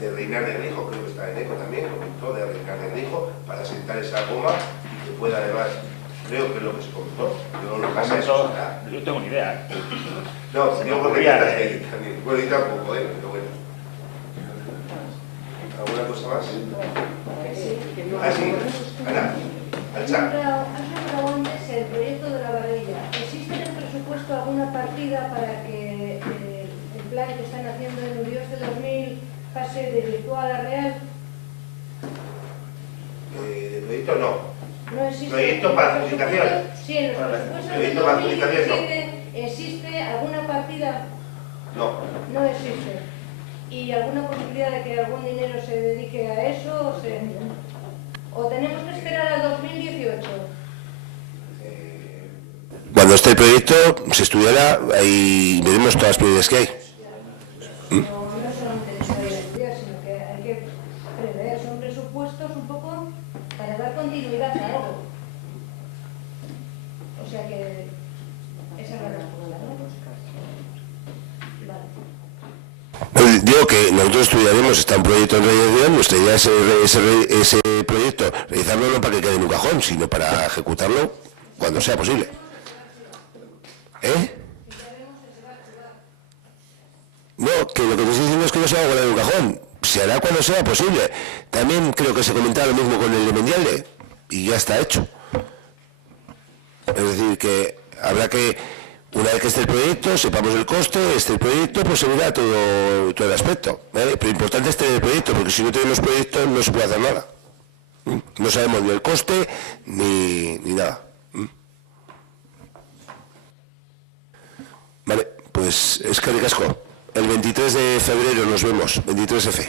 De Reinar de Rijo, creo que está en ECO también, comentó de Reinar de Rijo, para sentar esa goma y que pueda además, creo que es lo que se comentó. Yo tengo ni idea. No, digo porque ya está ahí también. Bueno, y tampoco, pero bueno. ¿Alguna cosa más? Ah, sí. Ana, al chat. Has nombrado antes el proyecto de la barrilla. ¿Existe en el presupuesto alguna partida para que el plan que están haciendo en Urios de 2000 pase de virtual a real? De proyecto no. No existe. ¿Proyecto para adjudicación? Sí, en los presupuestos ¿Proyecto de para adjudicación? 2017 ¿existe alguna partida? No. No existe. ¿Y alguna posibilidad de que algún dinero se dedique a eso? ¿O tenemos que esperar al 2018? Cuando esté el proyecto, se estudiará y veremos todas las prioridades que hay. No solamente se puede estudiar, sino que hay que prever, son presupuestos un poco para dar continuidad a algo. O sea que esa es la respuesta, ¿no? Vale. Digo que nosotros estudiaremos, está un proyecto en realización, nuestra idea es ese proyecto, realizarlo no para que quede en un cajón, sino para ejecutarlo cuando sea posible. ¿Eh? No, que lo que te estoy diciendo es que no se va a guardar en un cajón, se hará cuando sea posible. También creo que se comentaba lo mismo con el de Mendialde, y ya está hecho. Es decir, que habrá que, una vez que esté el proyecto, sepamos el coste, esté el proyecto, pues se verá todo el aspecto, ¿vale? Pero importante es tener el proyecto, porque si no tenemos proyecto no se puede hacer nada. No sabemos ni el coste ni nada. Vale, pues es que ricasco. El 23 de febrero nos vemos, 23F.